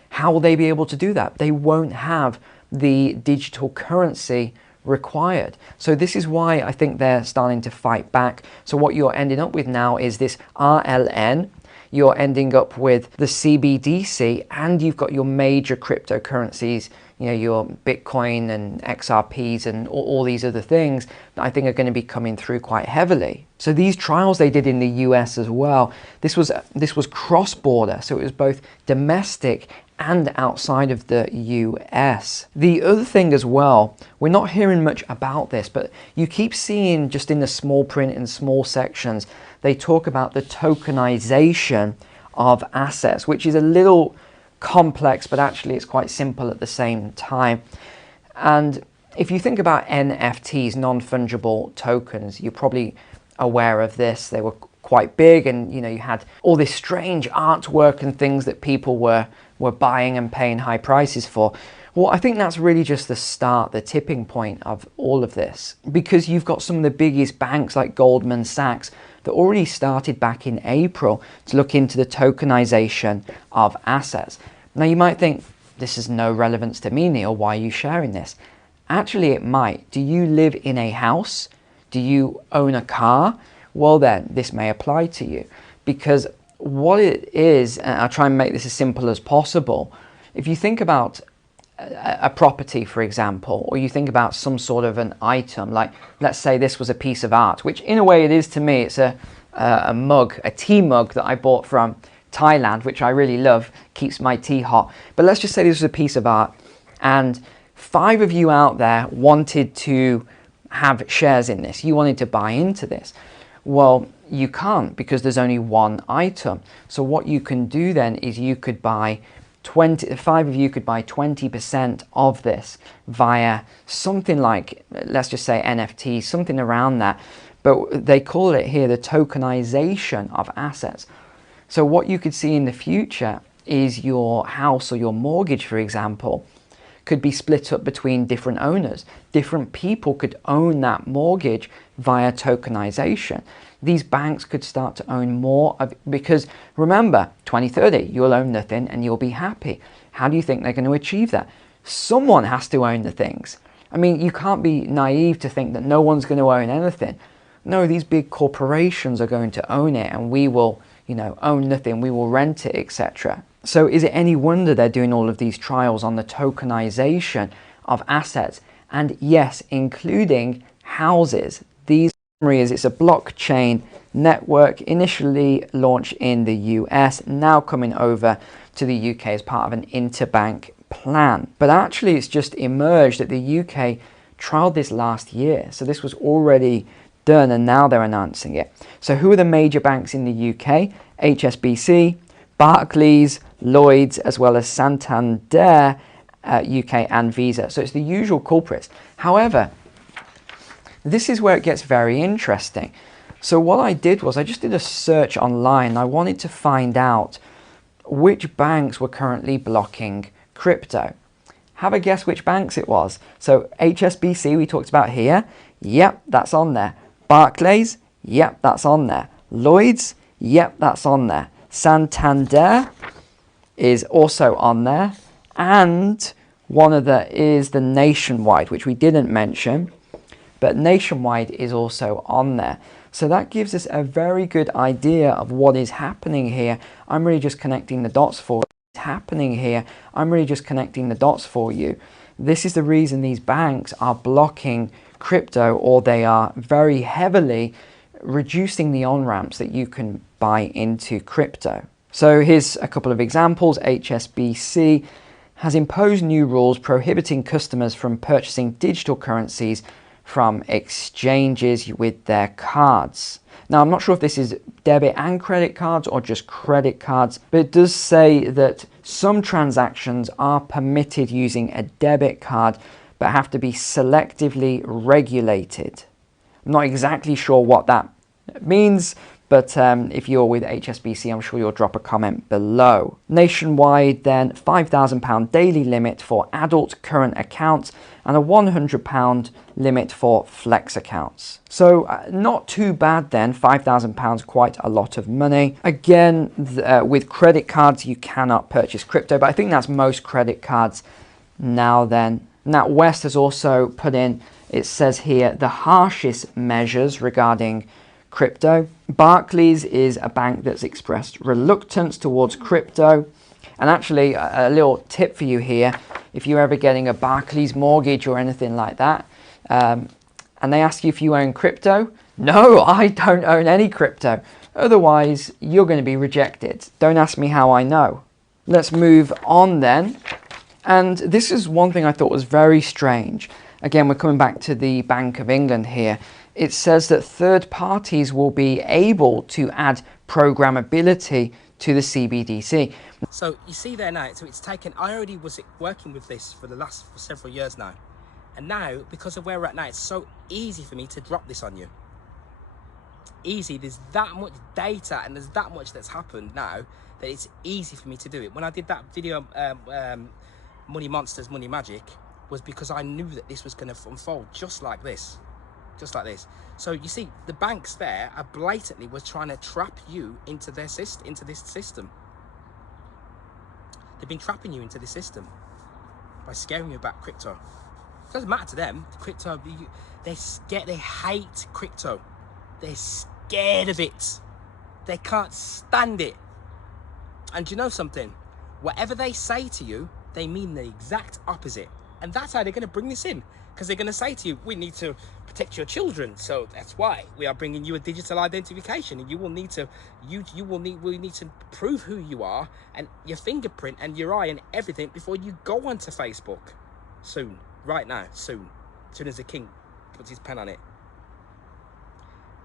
How will they be able to do that? They won't have the digital currency required. So this is why I think they're starting to fight back. So what you're ending up with now is this RLN. You're ending up with the CBDC, and you've got your major cryptocurrencies, you know, your Bitcoin and XRPs and all these other things that I think are going to be coming through quite heavily. So these trials they did in the US as well, this was cross-border, so it was both domestic and outside of the US. The other thing as well, we're not hearing much about this, but you keep seeing just in the small print and small sections, they talk about the tokenization of assets, which is a little complex, but actually it's quite simple at the same time. And if you think about NFTs, non-fungible tokens, you're probably aware of this. They were quite big, and you know, you had all this strange artwork and things that people were buying and paying high prices for. Well, I think that's really just the start, the tipping point of all of this, because you've got some of the biggest banks like Goldman Sachs that already started back in April to look into the tokenization of assets. Now you might think, this has no relevance to me, Neil, why are you sharing this? Actually it might. Do you live in a house? Do you own a car? Well then, this may apply to you, because what it is, and I'll try and make this as simple as possible, if you think about a property, for example, or you think about some sort of an item, like let's say this was a piece of art, which in a way it is to me. It's a mug, a tea mug that I bought from Thailand, which I really love, keeps my tea hot. But let's just say this was a piece of art, and 5 of you out there wanted to have shares in this. You wanted to buy into this. Well, you can't, because there's only one item. So what you can do then is you could buy 5 of you could buy 20% of this via something like, let's just say NFT, something around that. But they call it here the tokenization of assets. So what you could see in the future is your house or your mortgage, for example, could be split up between different owners. Different people could own that mortgage via tokenization. These banks could start to own more of, because remember, 2030, you'll own nothing and you'll be happy. How do you think they're going to achieve that? Someone has to own the things. I mean, you can't be naive to think that no one's going to own anything. No, these big corporations are going to own it, and we will, you know, own nothing, we will rent it, etc. So is it any wonder they're doing all of these trials on the tokenization of assets? And yes, including houses. These is it's a blockchain network initially launched in the US, now coming over to the UK as part of an interbank plan. But actually it's just emerged that the UK trialed this last year. So this was already done, and now they're announcing it. So who are the major banks in the UK? HSBC, Barclays, Lloyds, as well as Santander, UK, and Visa. So it's the usual culprits. However, this is where it gets very interesting. So what I did was I just did a search online. I wanted to find out which banks were currently blocking crypto. Have a guess which banks it was. So HSBC we talked about here. Yep, that's on there. Barclays. Yep, that's on there. Lloyds. Yep, that's on there. Santander is also on there. And one of the is the Nationwide, which we didn't mention. But Nationwide is also on there. So that gives us a very good idea of what is happening here. I'm really just connecting the dots for what's happening here. I'm really just connecting the dots for you. This is the reason these banks are blocking crypto, or they are very heavily reducing the on-ramps that you can buy into crypto. So here's a couple of examples. HSBC has imposed new rules prohibiting customers from purchasing digital currencies from exchanges with their cards. Now, I'm not sure if this is debit and credit cards or just credit cards, but it does say that some transactions are permitted using a debit card, but have to be selectively regulated. I'm not exactly sure what that means, But if you're with HSBC, I'm sure you'll drop a comment below. Nationwide then, £5,000 daily limit for adult current accounts and a £100 limit for flex accounts. So not too bad then, £5,000, quite a lot of money. Again, with credit cards, you cannot purchase crypto, but I think that's most credit cards now then. NatWest has also put in, it says here, the harshest measures regarding crypto. Barclays is a bank that's expressed reluctance towards crypto. And actually, a little tip for you here, if you're ever getting a Barclays mortgage or anything like that, and they ask you if you own crypto, no, I don't own any crypto. Otherwise, you're going to be rejected. Don't ask me how I know. Let's move on then. And this is one thing I thought was very strange. Again, we're coming back to the Bank of England here. It says that third parties will be able to add programmability to the CBDC. So you see there now, so it's taken, I already was working with this for several years now. And now, because of where we're at now, it's so easy for me to drop this on you. Easy, there's that much data and there's that much that's happened now that it's easy for me to do it. When I did that video, Money Monsters, Money Magic, was because I knew that this was going to unfold just like this. Just like this. So you see, the banks there are blatantly was trying to trap you into their into this system. They've been trapping you into this system by scaring you about crypto. It doesn't matter to them. The crypto, they're scared. They hate crypto. They're scared of it. They can't stand it. And do you know something? Whatever they say to you, they mean the exact opposite. And that's how they're going to bring this in. Because they're going to say to you, we need to protect your children. So that's why we are bringing you a digital identification. And you will need to, we need to prove who you are and your fingerprint and your eye and everything before you go onto Facebook. Soon. Right now. Soon. As soon as the king puts his pen on it.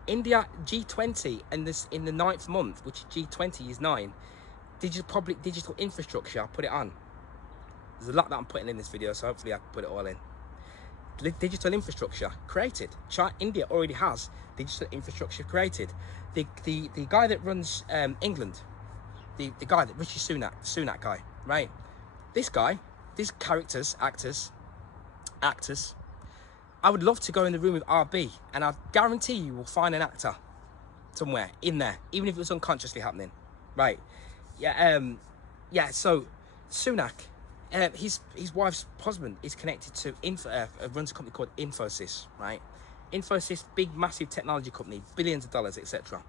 India G20 and this in the 9th month, which G20 is 9. Public digital infrastructure. I'll put it on. There's a lot that I'm putting in this video, so hopefully I can put it all in. Digital infrastructure created. India already has digital infrastructure created. The guy that runs England, the guy that Rishi Sunak guy, right? This guy, these actors. I would love to go in the room with RB, and I guarantee you will find an actor somewhere in there, even if it was unconsciously happening, right? Yeah, yeah. So Sunak. His wife's husband is connected to runs a company called Infosys, right? Infosys, big, massive technology company, billions of dollars, etc.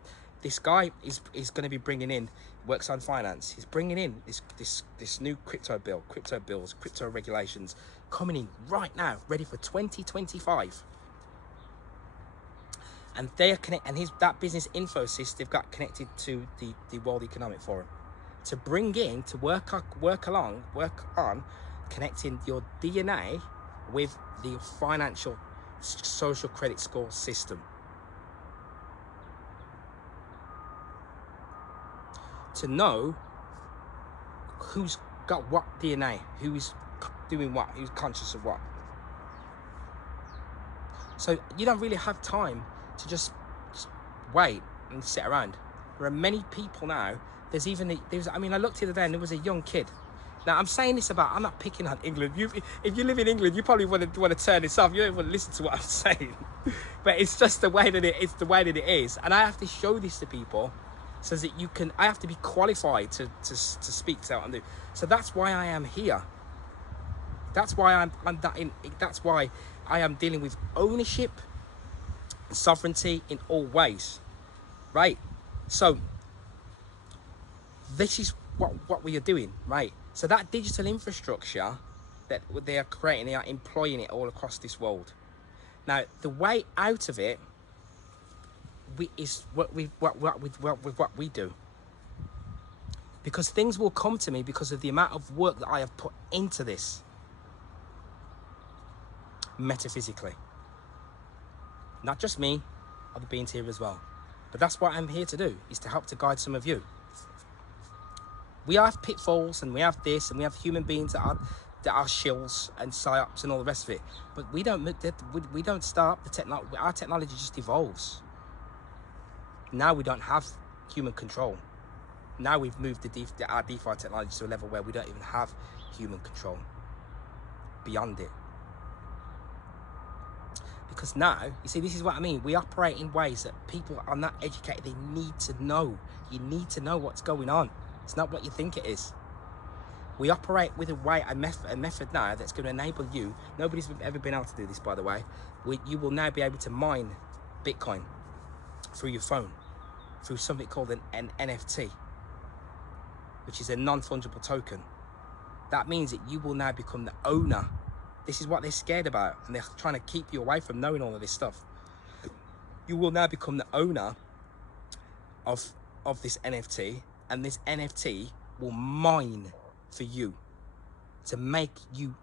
This guy is going to be bringing in, works on finance. He's bringing in this new crypto bills, crypto regulations coming in right now, ready for 2025. And they are that business Infosys, they've got connected to the World Economic Forum. To bring in, to work on connecting your DNA with the financial social credit score system. To know who's got what DNA, who's doing what, who's conscious of what. So you don't really have time to just wait and sit around. There are many people now. I mean, I looked the other day and there was a young kid. Now, I'm saying this I'm not picking on England. If you live in England, you probably want to turn this off. You don't want to listen to what I'm saying. But it's just the way that it is. And I have to show this to people so that I have to be qualified to speak to and do. So that's why I am here. That's why that's why I am dealing with ownership, sovereignty in all ways. Right? So this is what we are doing, right? So that digital infrastructure that they are creating, they are employing it all across this world. Now, the way out of it is what we do. Because things will come to me because of the amount of work that I have put into this. Metaphysically. Not just me, other beings here as well. But that's what I'm here to do, is to help to guide some of you. We have pitfalls and we have this and we have human beings that are shills and psyops and all the rest of it. But we don't stop the technology. Our technology just evolves. Now we don't have human control. Now we've moved our DeFi technology to a level where we don't even have human control beyond it. Because now, you see, this is what I mean. We operate in ways that people are not educated. They need to know. You need to know what's going on. It's not what you think it is. We operate with a method now that's going to enable you. Nobody's ever been able to do this, by the way. You will now be able to mine Bitcoin through your phone, through something called an NFT, which is a non-fungible token. That means that you will now become the owner. This is what they're scared about, and they're trying to keep you away from knowing all of this stuff. You will now become the owner of this NFT, and this NFT will mine for you to make you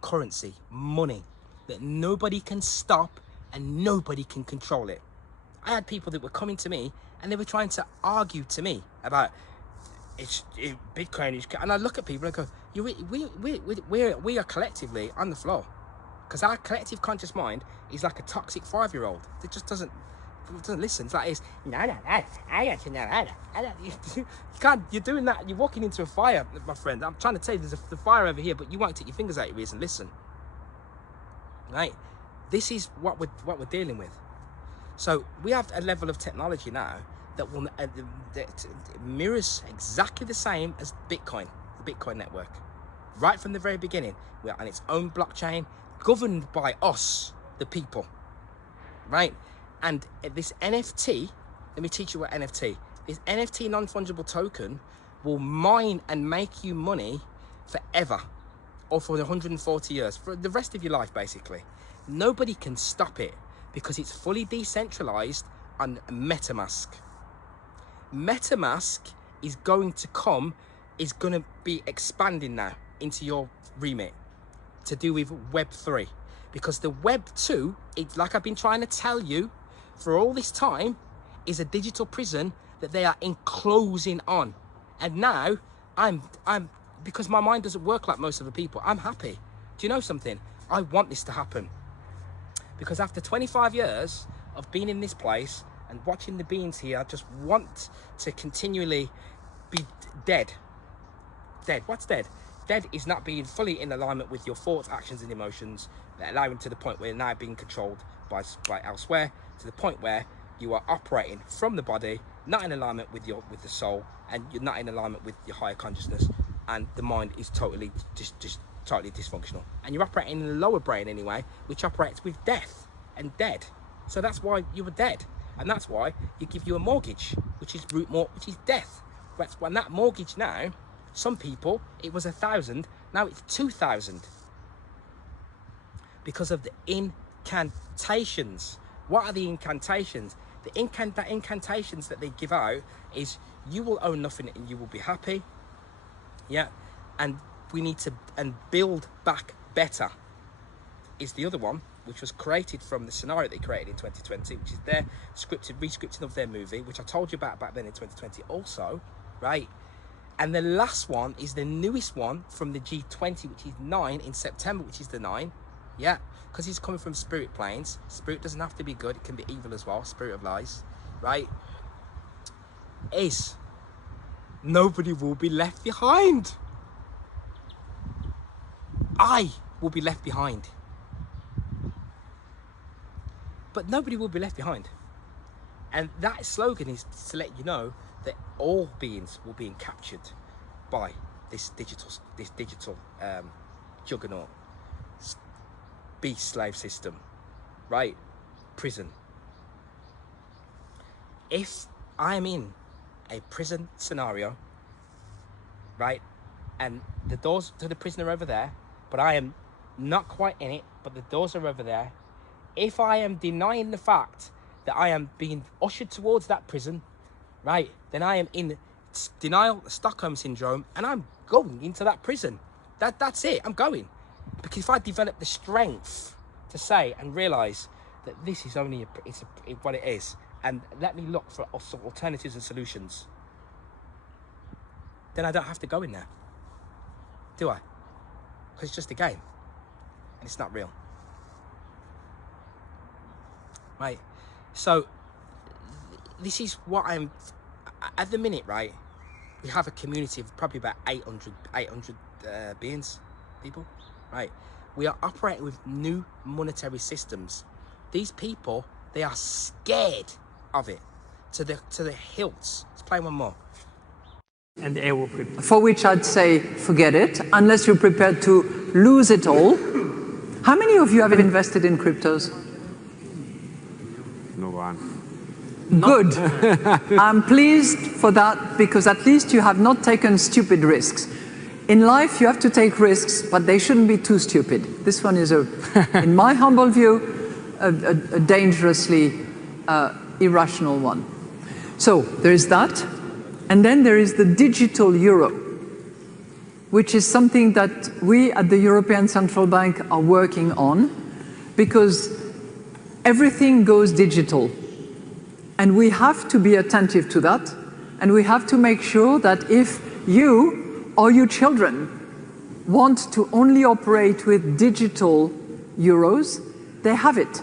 currency, money, that nobody can stop and nobody can control it. I had people that were coming to me and they were trying to argue to me about Bitcoin is, and I look at people and go, we are collectively on the floor, because our collective conscious mind is like a toxic 5-year-old that just doesn't listen. It's like, I don't know. You can't. You're doing that. You're walking into a fire, my friend. I'm trying to tell you, there's the fire over here, but you won't take your fingers out your ears and listen. Right? This is what we're dealing with. So we have a level of technology now that will that mirrors exactly the same as Bitcoin, the Bitcoin network. Right from the very beginning, we're on its own blockchain, governed by us, the people. Right? And this NFT, let me teach you what NFT. This NFT non-fungible token will mine and make you money forever, or for 140 years, for the rest of your life, basically. Nobody can stop it because it's fully decentralized on MetaMask. MetaMask is going to be expanding now into your remit to do with Web3, because the Web2, it's like I've been trying to tell you for all this time, is a digital prison that they are enclosing on. And now I'm because my mind doesn't work like most of the people, I'm happy. Do you know something? I want this to happen, because after 25 years of being in this place and watching the beings here, I just want to continually be dead. What's dead? Dead is not being fully in alignment with your thoughts, actions and emotions, allowing to the point where you're now being controlled by elsewhere, to the point where you are operating from the body, not in alignment with the soul, and you're not in alignment with your higher consciousness, and the mind is totally totally dysfunctional, and you're operating in the lower brain anyway, which operates with death and dead. So that's why you were dead, and that's why you give you a mortgage, which is which is death. That's when that mortgage now, some people it was 1,000, now it's 2,000, because of the incantations. What are the incantations? The incantations that they give out is, you will own nothing and you will be happy. Yeah, and we need to build back better is the other one, which was created from the scenario they created in 2020, which is their rescripting of their movie, which I told you about back then in 2020 also, right? And the last one is the newest one from the G20, which is 9 in September, which is the 9. Yeah, because he's coming from spirit planes. Spirit doesn't have to be good, it can be evil as well, spirit of lies, right? Is nobody will be left behind. I will be left behind. But nobody will be left behind. And that slogan is to let you know that all beings will be captured by this digital juggernaut, beast slave system, right? Prison. If I'm in a prison scenario, right, and the doors to the prison are over there, but I am not quite in it, but the doors are over there, if I am denying the fact that I am being ushered towards that prison, right, then I am in denial, Stockholm syndrome, and I'm going into that prison. That's it, I'm going. Because if I develop the strength to say and realise that this is only what it is, and let me look for alternatives and solutions, then I don't have to go in there, do I? Because it's just a game, and it's not real. Right? So, this is what I'm, at the minute, right? We have a community of probably about 800 beings, people, right? We are operating with new monetary systems. These people, they are scared of it to the hilts. Let's play one more. And for which I'd say, forget it, unless you're prepared to lose it all. How many of you have invested in cryptos? No one. Good. I'm pleased for that, because at least you have not taken stupid risks. In life, you have to take risks, but they shouldn't be too stupid. This one is, in my humble view, a dangerously irrational one. So there is that. And then there is the digital euro, which is something that we at the European Central Bank are working on, because everything goes digital. And we have to be attentive to that, and we have to make sure that if you or your children want to only operate with digital euros, they have it.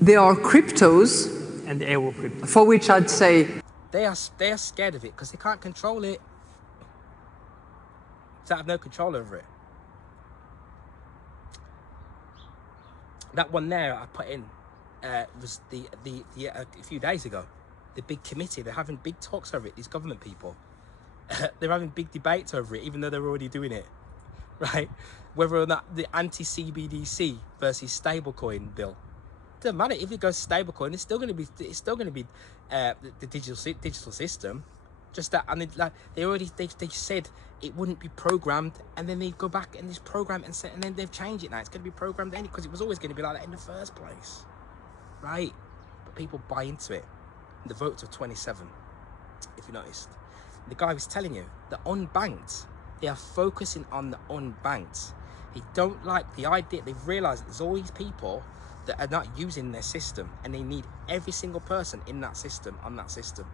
There are cryptos, and for which I'd say they are scared of it because they can't control it. They have no control over it. That one there I put in was a few days ago. The big committee, they're having big talks over it. These government people, they're having big debates over it, even though they're already doing it, right? Whether or not the anti-CBDC versus stablecoin bill. Doesn't matter if it goes stablecoin. It's still going to be the digital system. Just that, and they said it wouldn't be programmed, and then they go back and just program and set, and then they've changed it now. It's going to be programmed anyway, because it was always going to be like that in the first place, right? But people buy into it. The votes are 27, if you noticed. The guy was telling you the unbanked. They are focusing on the unbanked. They don't like the idea. They've realised that there's all these people that are not using their system, and they need every single person in that system on that system,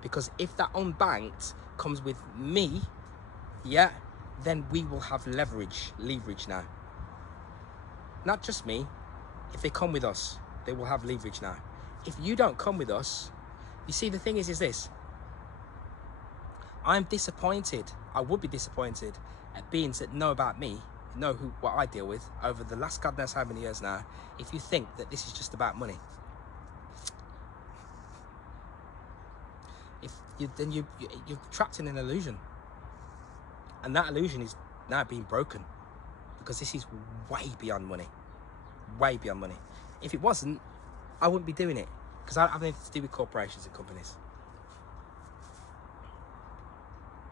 because if that unbanked comes with me, yeah, then we will have leverage now. Not just me. If they come with us, they will have leverage now. If you don't come with us, you see, the thing is this: I'm disappointed. I would be disappointed at beings that know about me, know what I deal with over the last God knows how many years now, if you think that this is just about money. Then you're trapped in an illusion, and that illusion is now being broken, because this is way beyond money. Way beyond money. If it wasn't, I wouldn't be doing it, because I don't have anything to do with corporations and companies.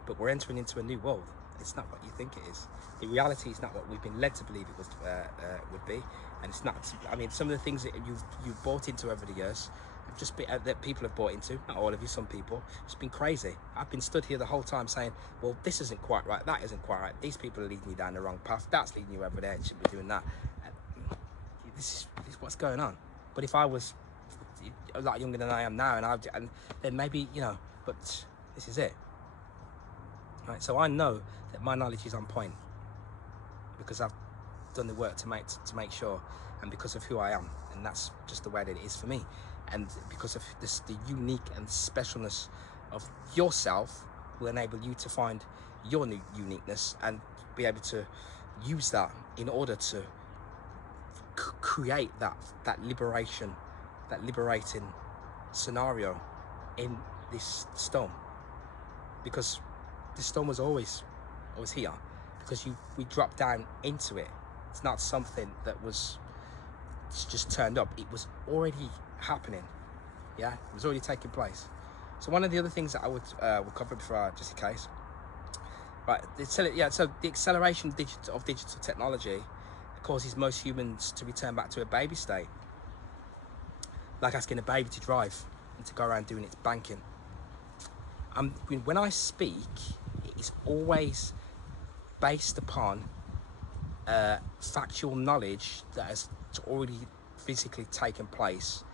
But we're entering into a new world. It's not what you think it is. The reality is not what we've been led to believe it was would be, and it's not. I mean, some of the things that you've bought into over the years have just been that people have bought into. Not all of you, some people. It's been crazy. I've been stood here the whole time saying, "Well, this isn't quite right. That isn't quite right. These people are leading you down the wrong path. That's leading you over there. You should be doing that." This is what's going on. But if I was a lot younger than I am now, and then maybe, you know. But this is it. Right, so I know that my knowledge is on point, because I've done the work to make sure, and because of who I am, and that's just the way that it is for me, and because of the unique and specialness of yourself will enable you to find your new uniqueness and be able to use that in order to create that liberation, that liberating scenario in this storm, because the storm was always here, because we dropped down into it. It's not something that was just turned up. It was already happening. Yeah, it was already taking place. So one of the other things that I would cover before, just in case, right? So the acceleration of digital technology causes most humans to return back to a baby state, like asking a baby to drive and to go around doing its banking. When I speak, it's always based upon factual knowledge that has already physically taken place,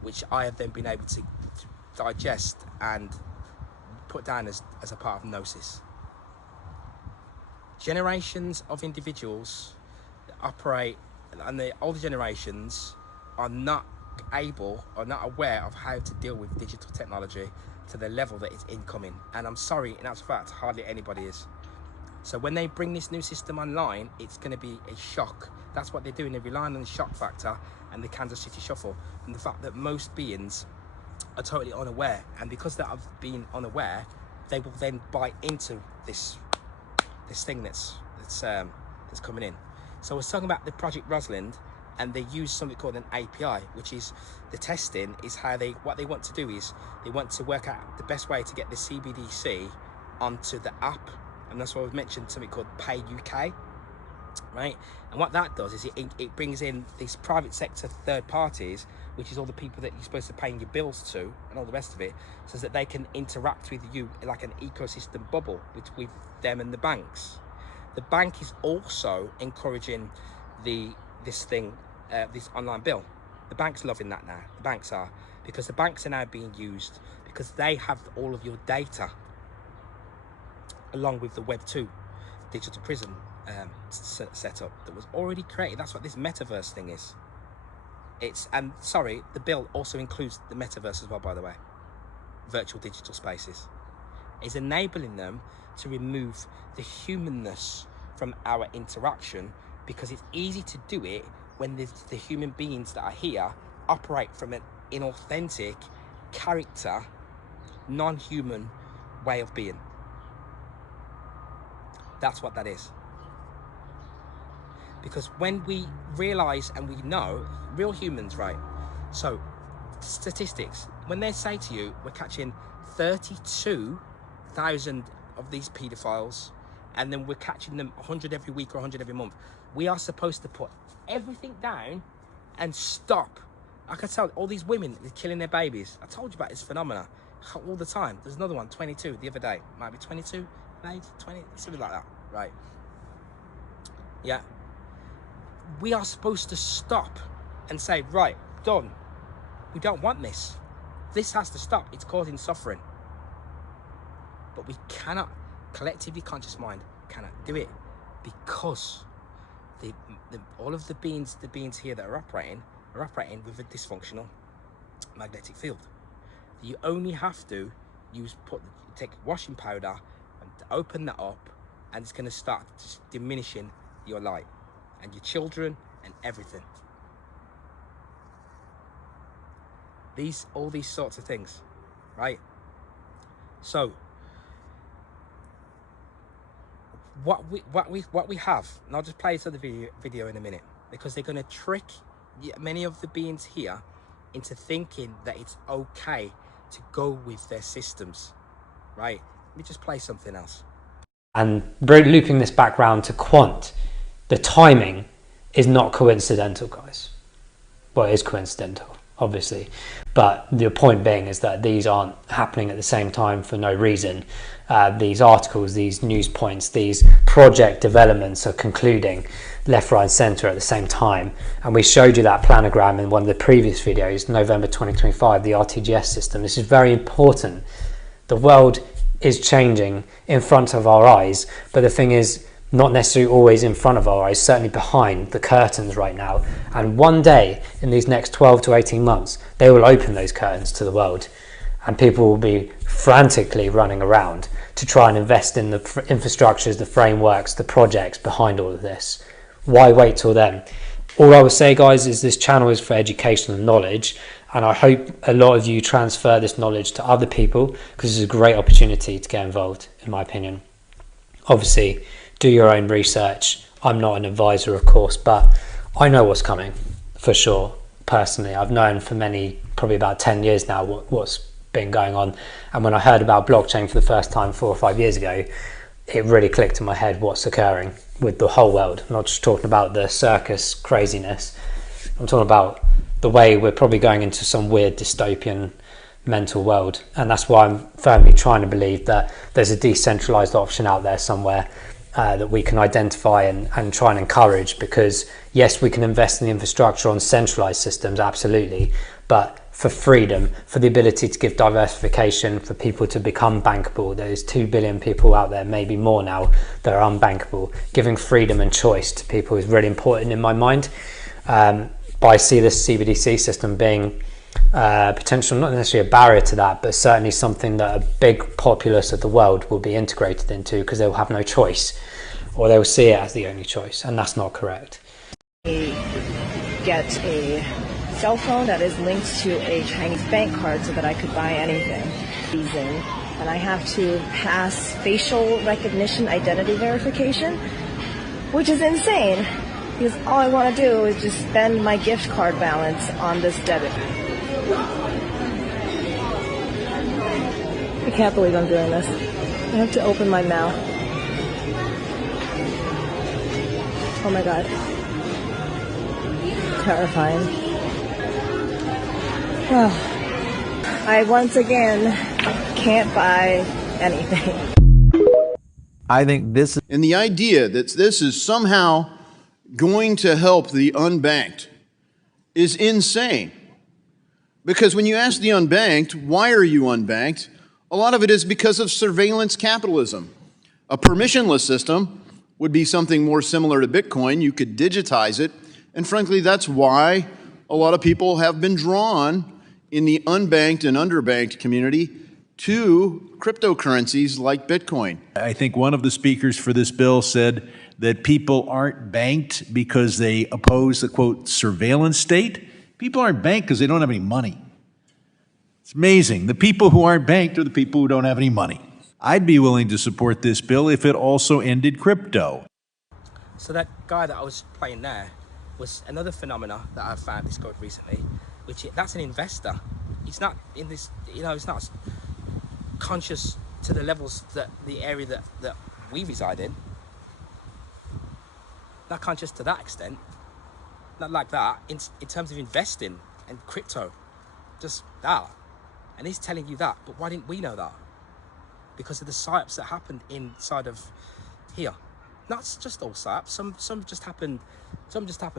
which I have then been able to digest and put down as a part of gnosis. Generations of individuals that operate, and the older generations are not able or not aware of how to deal with digital technology to the level that it's incoming. And I'm sorry, in actual fact, hardly anybody is. So when they bring this new system online, it's going to be a shock. That's what they're doing. They're relying on the shock factor and the Kansas City Shuffle, and the fact that most beings are totally unaware. And because they have been unaware, they will then buy into this thing that's coming in. So I was talking about the Project Rosalind, and they use something called an API, which is the testing is how what they want to do is they want to work out the best way to get the CBDC onto the app. And that's why I've mentioned something called Pay UK, right? And what that does is it brings in these private sector third parties, which is all the people that you're supposed to pay your bills to and all the rest of it, so that they can interact with you like an ecosystem bubble with them and the banks. The bank is also encouraging this online bill. The bank's loving that now. The banks are, because the banks are now being used because they have all of your data, along with the Web 2 digital prison setup that was already created. That's what this metaverse thing is. The bill also includes the metaverse as well, by the way. Virtual digital spaces. It's enabling them to remove the humanness from our interaction, because it's easy to do it when the human beings that are here operate from an inauthentic character, non-human way of being. That's what that is. Because when we realize and we know, real humans, right? So statistics, when they say to you, we're catching 32,000 of these pedophiles, and then we're catching them 100 every week or 100 every month, we are supposed to put everything down and stop. I can tell all these women are killing their babies. I told you about this phenomena all the time. There's another one, 22 the other day. Might be 22, 20, something like that, right? Yeah. We are supposed to stop and say, right, done. We don't want this. This has to stop. It's causing suffering. But we cannot, collectively conscious mind cannot do it, because all of the beings here that are operating with a dysfunctional magnetic field. You only have to take washing powder and open that up, and it's going to start just diminishing your light and your children and everything. All these sorts of things, right? So what we have, and I'll just play this other video in a minute, because they're going to trick many of the beings here into thinking that it's okay to go with their systems, right? Let me just play something else. And looping this back round to quant, the timing is not coincidental, guys. Well, it is coincidental, obviously, but the point being is that these aren't happening at the same time for no reason. These articles, these news points, these project developments are concluding left, right, and centre at the same time. And we showed you that planogram in one of the previous videos, November 2025, the RTGS system. This is very important. The world is changing in front of our eyes, but the thing is, not necessarily always in front of our eyes, certainly behind the curtains right now. And one day in these next 12 to 18 months, they will open those curtains to the world, and people will be frantically running around to try and invest in the infrastructures, the frameworks, the projects behind all of this. Why wait till then? All I would say, guys, is this channel is for education and knowledge, and I hope a lot of you transfer this knowledge to other people, because it's a great opportunity to get involved, in my opinion. Obviously, do your own research. I'm not an advisor, of course, but I know what's coming for sure. Personally, I've known for probably about 10 years now what's been going on. And when I heard about blockchain for the first time 4 or 5 years ago, it really clicked in my head what's occurring with the whole world. I'm not just talking about the circus craziness. I'm talking about the way we're probably going into some weird dystopian mental world. And that's why I'm firmly trying to believe that there's a decentralized option out there somewhere that we can identify and try and encourage, because yes, we can invest in the infrastructure on centralized systems, absolutely, but for freedom, for the ability to give diversification, for people to become bankable. There's 2 billion people out there, maybe more now, that are unbankable. Giving freedom and choice to people is really important in my mind. But I see this CBDC system being potential, not necessarily a barrier to that, but certainly something that a big populace of the world will be integrated into, because they'll have no choice, or they'll see it as the only choice, and that's not correct. Get a cell phone that is linked to a Chinese bank card so that I could buy anything. And I have to pass facial recognition identity verification, which is insane, because all I want to do is just spend my gift card balance on this debit. I can't believe I'm doing this. I have to open my mouth. Oh my god. Terrifying. Well, I once again can't buy anything. I think this... And the idea that this is somehow going to help the unbanked is insane. Because when you ask the unbanked, why are you unbanked? A lot of it is because of surveillance capitalism. A permissionless system would be something more similar to Bitcoin. You could digitize it. And frankly, that's why a lot of people have been drawn in the unbanked and underbanked community to cryptocurrencies like Bitcoin. I think one of the speakers for this bill said that people aren't banked because they oppose the, quote, surveillance state. People aren't banked because they don't have any money. It's amazing. The people who aren't banked are the people who don't have any money. I'd be willing to support this bill if it also ended crypto. So that guy that I was playing there was another phenomena that I've found discovered recently, that's an investor. He's not in this, he's not conscious to the levels that the area that we reside in. Not conscious to that extent. Not like that in terms of investing and crypto. Just that. And he's telling you that, but why didn't we know that? Because of the psyops that happened inside of here. Not just all psyops, some just happened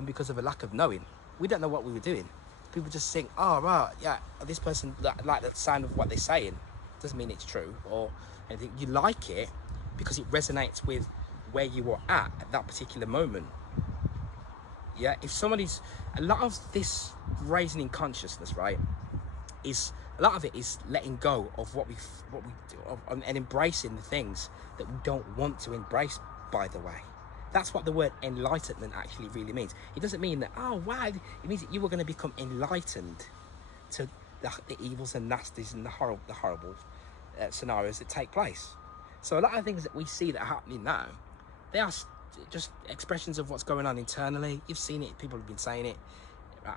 because of a lack of knowing. We don't know what we were doing. People just think, oh right, yeah, this person like the sound of what they're saying. Doesn't mean it's true or anything. You like it because it resonates with where you were at that particular moment. Yeah, if somebody's, a lot of this raising in consciousness, right, is a lot of it is letting go of what we do and embracing the things that we don't want to embrace. By the way, that's what the word enlightenment actually really means. It doesn't mean that, oh wow, it means that you were going to become enlightened to the evils and nasties and the horrible scenarios that take place. So a lot of things that we see that are happening now, they are just expressions of what's going on internally. You've seen it, people have been saying it.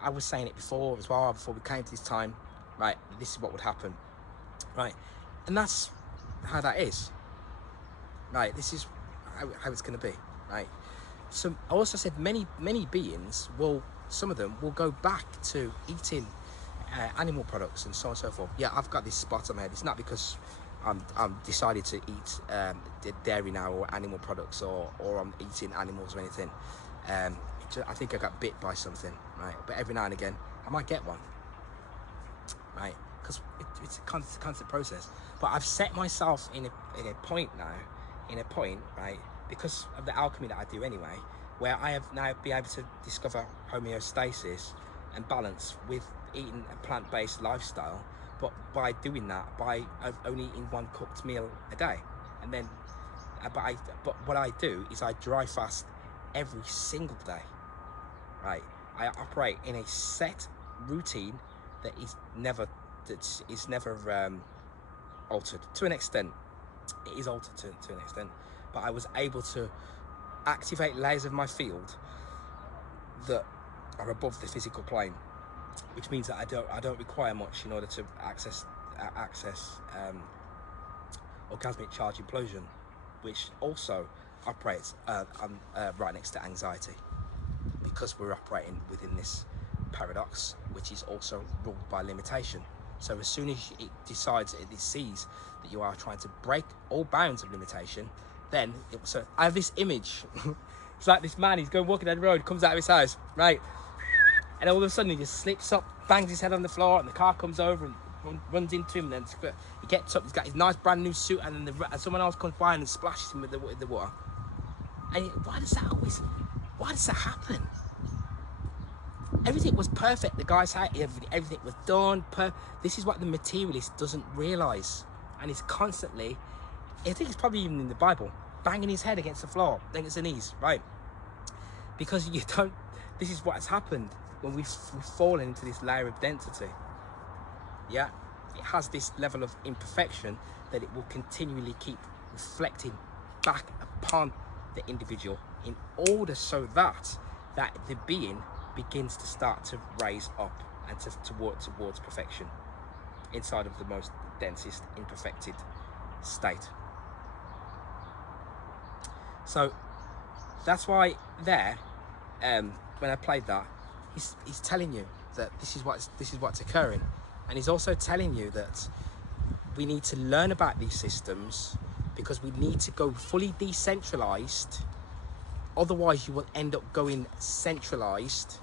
I was saying it before as well, before we came to this time, right? This is what would happen, right? And that's how that is, right? This is how it's going to be, right? So I also said many beings will, some of them will go back to eating animal products and so on and so forth. Yeah, I've got this spot on my head. It's not because I'm decided to eat dairy now or animal products or I'm eating animals or anything. I think I got bit by something, right? But every now and again, I might get one, right? Because it's a constant process. But I've set myself in a point now, right? Because of the alchemy that I do anyway, where I have now been able to discover homeostasis and balance with eating a plant-based lifestyle, but by doing that, by only eating one cooked meal a day. And then, but what I do is I dry fast every single day, right? I operate in a set routine that is never altered. To an extent, it is altered to an extent, but I was able to activate layers of my field that are above the physical plane, which means that I don't require much in order to access orgasmic charge implosion, which also operates right next to anxiety, because we're operating within this paradox, which is also ruled by limitation. So as soon as it decides, it sees that you are trying to break all bounds of limitation, then so I have this image. It's like this man, he's walking down the road, comes out of his house, right? And all of a sudden he just slips up, bangs his head on the floor, and the car comes over and runs into him. And then he gets up, he's got his nice brand new suit, and then someone else comes by and splashes him with the water. And why does that happen? Everything was perfect. The guys had everything was done. This is what the materialist doesn't realize, and he's constantly, I think it's probably even in the Bible, banging his head against the floor, against the knees, right? Because you don't. This is what's happened when we've fallen into this layer of density. Yeah, it has this level of imperfection that it will continually keep reflecting back upon the individual in order so that the being begins to start to raise up and towards perfection inside of the most densest imperfected state. So that's why there, when I played that, he's telling you that this is what's occurring, and he's also telling you that we need to learn about these systems because we need to go fully decentralized. Otherwise, you will end up going centralized,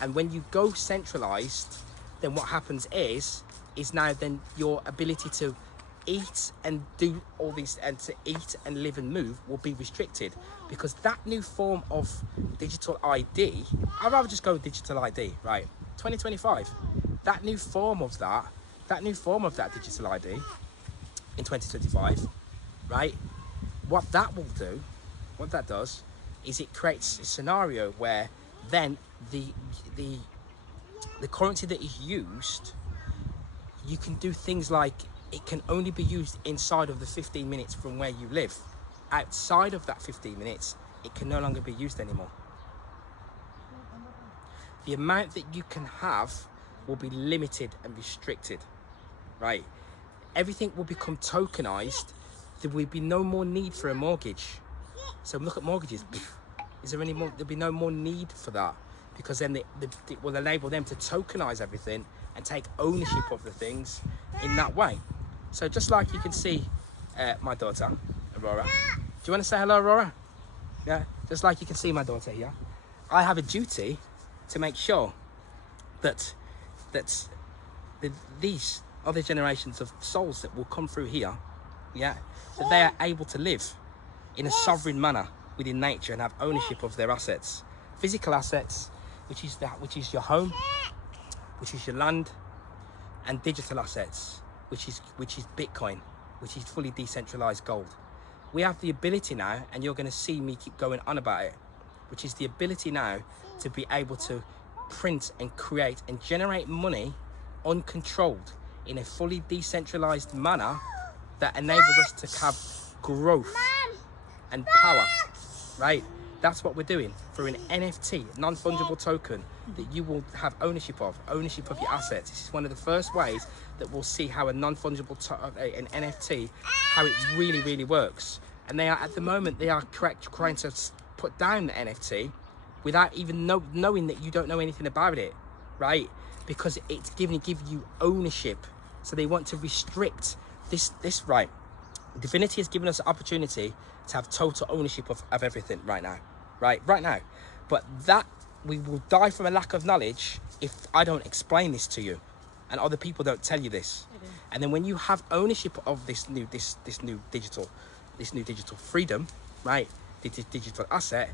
and when you go centralized, then what happens is now then your ability to eat and do all these, and to eat and live and move, will be restricted, because that new form of digital ID, I'd rather just go with digital ID, right? 2025, that new form of that digital ID in 2025, right? What that does is it creates a scenario where then the currency that is used, you can do things like it can only be used inside of the 15 minutes from where you live. Outside of that 15 minutes, it can no longer be used anymore. The amount that you can have will be limited and restricted, right? Everything will become tokenized. There will be no more need for a mortgage. So look at mortgages. Is there any more? There'll be no more need for that, because then it will enable them to tokenize everything and take ownership of the things in that way. So just like you can see my daughter, Aurora. Do you want to say hello, Aurora? Yeah, just like you can see my daughter here. I have a duty to make sure that these other generations of souls that will come through here, yeah, that they are able to live in a sovereign manner within nature and have ownership of their assets, physical assets, which is your home, which is your land, and digital assets, which is Bitcoin, which is fully decentralized gold. We have the ability now, and you're going to see me keep going on about it, which is the ability now to be able to print and create and generate money uncontrolled in a fully decentralized manner that enables us to have growth and power, right? That's what we're doing for an NFT, non-fungible token, that you will have ownership of your assets. This is one of the first ways that we'll see how a non-fungible an NFT, how it really works. And they are, at the moment, they are trying to put down the NFT without even knowing that you don't know anything about it, right? Because it's give you ownership. So they want to restrict this right. Divinity has given us an opportunity to have total ownership of everything right now. But that we will die from a lack of knowledge if I don't explain this to you and other people don't tell you this. And then when you have ownership of this new digital freedom, right, this digital asset,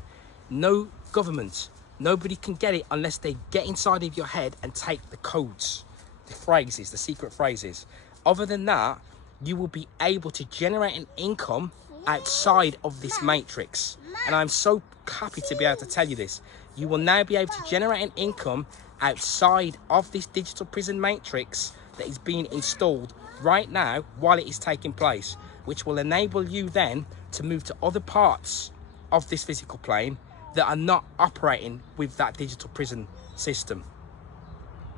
no government, nobody can get it unless they get inside of your head and take the codes, the phrases, the secret phrases. Other than that, you will be able to generate an income outside of this matrix. And I'm so happy to be able to tell you this. You will now be able to generate an income outside of this digital prison matrix that is being installed right now while it is taking place, which will enable you then to move to other parts of this physical plane that are not operating with that digital prison system,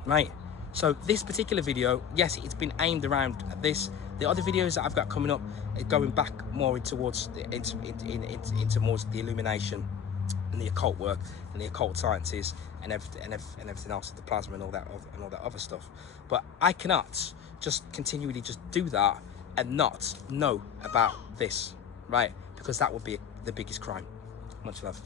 right? So this particular video, yes, it's been aimed around this. The other videos that I've got coming up are going back more towards into more the illumination and the occult work and the occult sciences and everything else, the plasma and all that other stuff. But I cannot just continually just do that and not know about this, right? Because that would be the biggest crime. Much love.